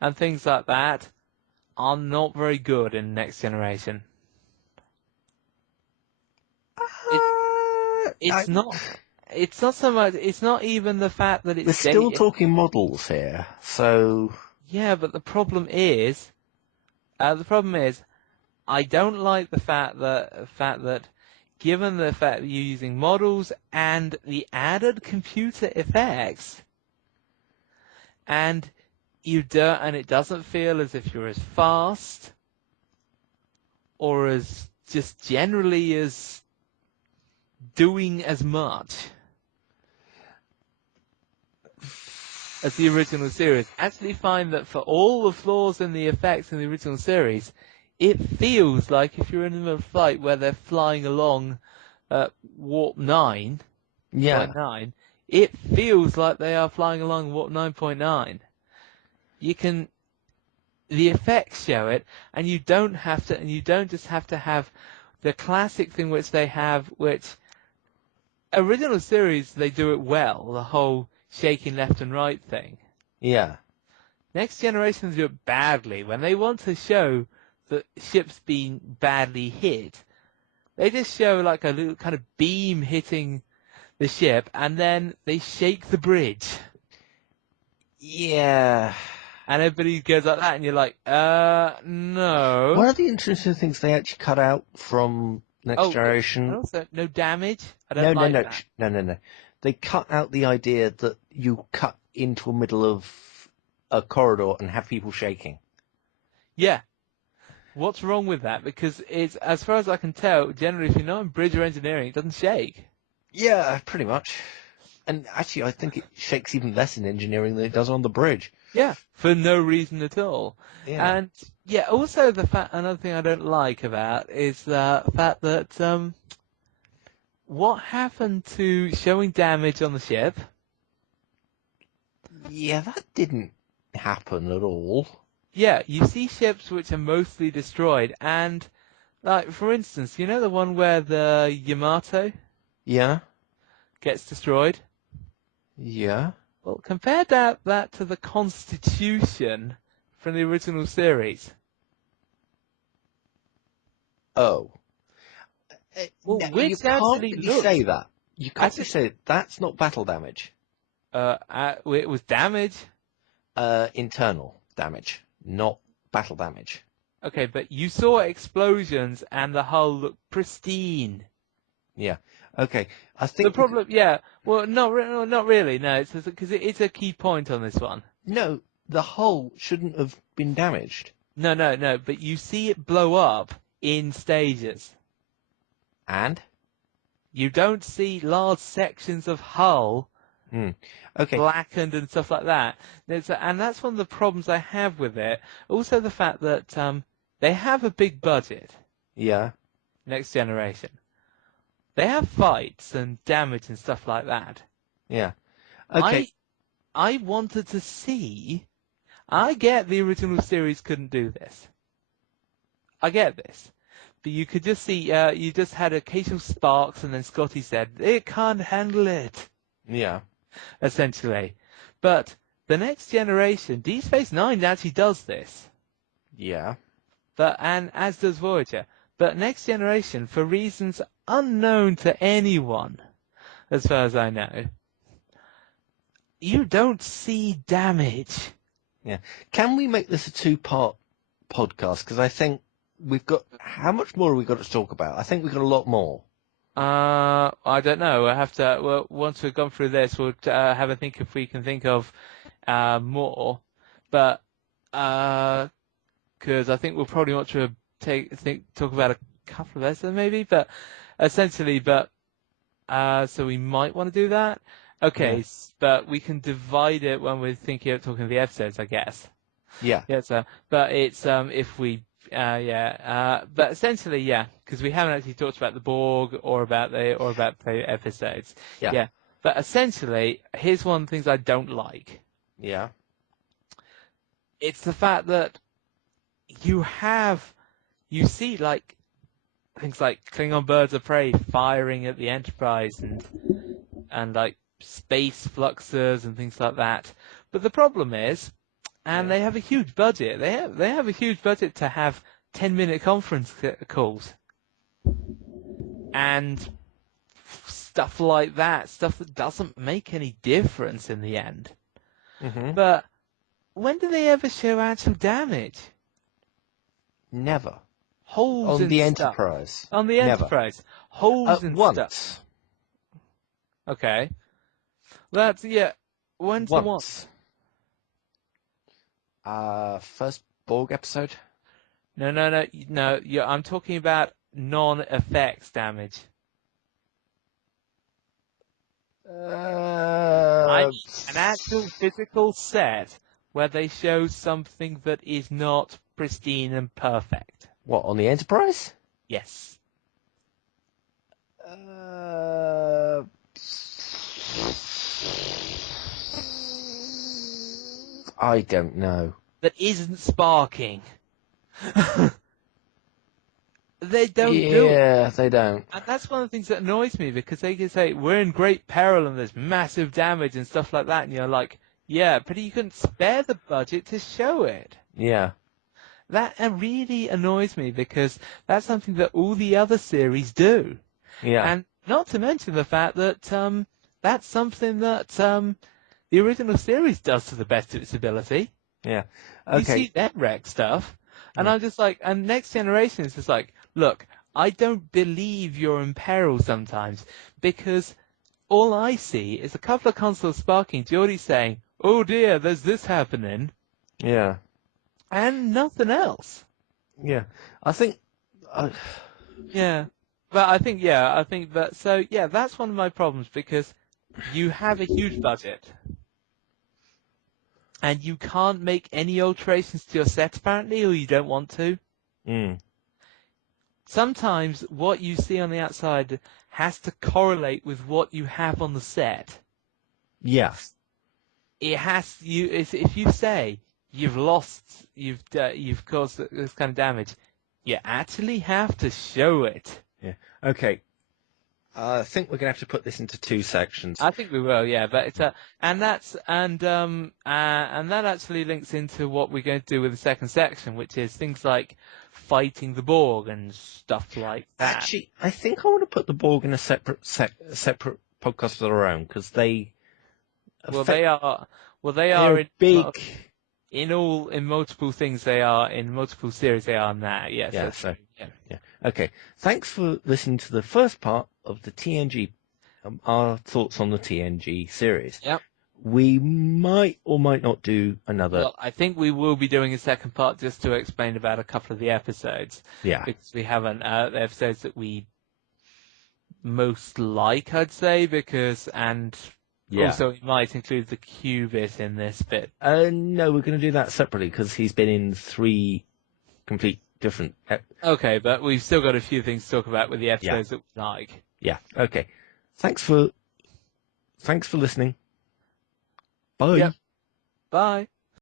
and things like that, are not very good in Next Generation. It I, it's not. It's not so much. It's not even the fact that we're it's still dated. talking models here, so Yeah, but the problem is, I don't like the fact that, given the fact that you're using models and the added computer effects, and and it doesn't feel as if you're as fast, or as just generally as doing as much as the original series. Actually find that for all the flaws in the effects in the original series, it feels like if you're in a flight where they're flying along at warp 9.9, yeah, it feels like they are flying along warp 9.9. The effects show it, and you don't just have to have the classic thing which they have, which original series, they do it well, the whole shaking left and right thing. yeah, Next Generation do it badly. When they want to show that ships being badly hit, they just show like a little kind of beam hitting the ship, and then they shake the bridge. yeah. And everybody goes like that, and you're like, no. One of the interesting things they actually cut out from Next Oh, and Generation. also, no damage. I No, don't no, like no, that. no. They cut out the idea that you cut into the middle of a corridor and have people shaking. Yeah. What's wrong with that? Because it's, as far as I can tell, generally, if you're not in bridge or engineering, it doesn't shake. Yeah, pretty much. And actually, I think it shakes even less in engineering than it does on the bridge. Yeah, for no reason at all. Yeah. And yeah, also another thing I don't like about is the fact that what happened to showing damage on the ship? Yeah, that didn't happen at all. Yeah, you see ships which are mostly destroyed, and like for instance, you know the one where the Yamato Yeah, gets destroyed? yeah. Well, compare that to the Constitution from the original series. Oh. Well, No, you which can't actually really looks say that. You can't really actually say that's not battle damage. it was damage. Internal damage, not battle damage. Okay, but you saw explosions and the hull looked pristine. Yeah. Okay. I The think problem, yeah, well, not really, no, it's because it's a key point on this one. no, the hull shouldn't have been damaged. No, but you see it blow up in stages. And? You don't see large sections of hull Hmm. Okay. blackened and stuff like that. And that's one of the problems I have with it. Also the fact that they have a big budget, Yeah. Next Generation. They have fights and damage and stuff like that. Yeah. Okay. I wanted to see. I get the original series couldn't do this. I get this. But you could just see, you just had occasional sparks, and then Scotty said, it can't handle it, Yeah. essentially. But the Next Generation, Deep Space Nine actually does this. Yeah. and as does Voyager. But Next Generation, for reasons unknown to anyone, as far as I know, you don't see damage. Yeah. Can we make this a two-part podcast? Because I think we've got... How much more have we got to talk about? I think we've got a lot more. I don't know. I have to. Well, once we've gone through this, we'll have a think if we can think of more. But because I think we'll probably want to talk about a couple of episodes maybe. But essentially, so we might want to do that. Okay, Yeah. but we can divide it when we're thinking of talking the episodes, I guess. Yeah. Yeah. So, but it's if we. But essentially, yeah, because we haven't actually talked about the Borg or about the episodes. Yeah. But essentially, here's one of the things I don't like. Yeah. It's the fact that you see like things like Klingon birds of prey firing at the Enterprise and like space fluxers and things like that. But the problem is, and they have a huge budget. They have a huge budget to have 10-minute conference calls and stuff like that. Stuff that doesn't make any difference in the end. Mm-hmm. But when do they ever show actual damage? Never. Holes On in the stuff. Enterprise. On the Never. Enterprise. Holes in once. stuff. Okay. That's When's the one? Once. First Borg episode? No. I'm talking about non-effects damage. I mean, an actual physical set where they show something that is not pristine and perfect. What, on the Enterprise? Yes. I don't know. That isn't sparking. They don't do it. Yeah, they don't. And that's one of the things that annoys me, because they can say, we're in great peril and there's massive damage and stuff like that, and you're like, yeah, but you couldn't spare the budget to show it. Yeah. That really annoys me, because that's something that all the other series do. Yeah. And not to mention the fact that that's something that the original series does to the best of its ability. Yeah. Okay. You see that wreck stuff, and I'm just like, and Next Generation is just like, look, I don't believe you're in peril sometimes, because all I see is a couple of consoles sparking, Geordie saying, oh dear, there's this happening, Yeah. and nothing else. Yeah. I think... Yeah. But I think that, so yeah, that's one of my problems, because you have a huge budget, and you can't make any alterations to your set apparently, or you don't want to. Sometimes what you see on the outside has to correlate with what you have on the set. Yeah. It has if you say you've caused this kind of damage, you actually have to show it. Yeah. Okay. I think we're going to have to put this into two sections. I think we will, yeah. But it's and that actually links into what we're going to do with the second section, which is things like fighting the Borg and stuff like that. Actually, I think I want to put the Borg in a separate podcast of their own, because they They are in big. In multiple things. They are in multiple series. They are now. Yes. Yeah. So yeah. Okay. Thanks for listening to the first part of the TNG. Our thoughts on the TNG series. Yep. We might or might not do another. Well, I think we will be doing a second part just to explain about a couple of the episodes. Yeah. Because we haven't the episodes that we most like, I'd say, also we might include the Qubit in this bit. No, we're going to do that separately, because he's been in 3 complete different. Okay, but we've still got a few things to talk about with the episodes that we like. Yeah. Okay. Thanks for listening. Bye. Yep. Bye.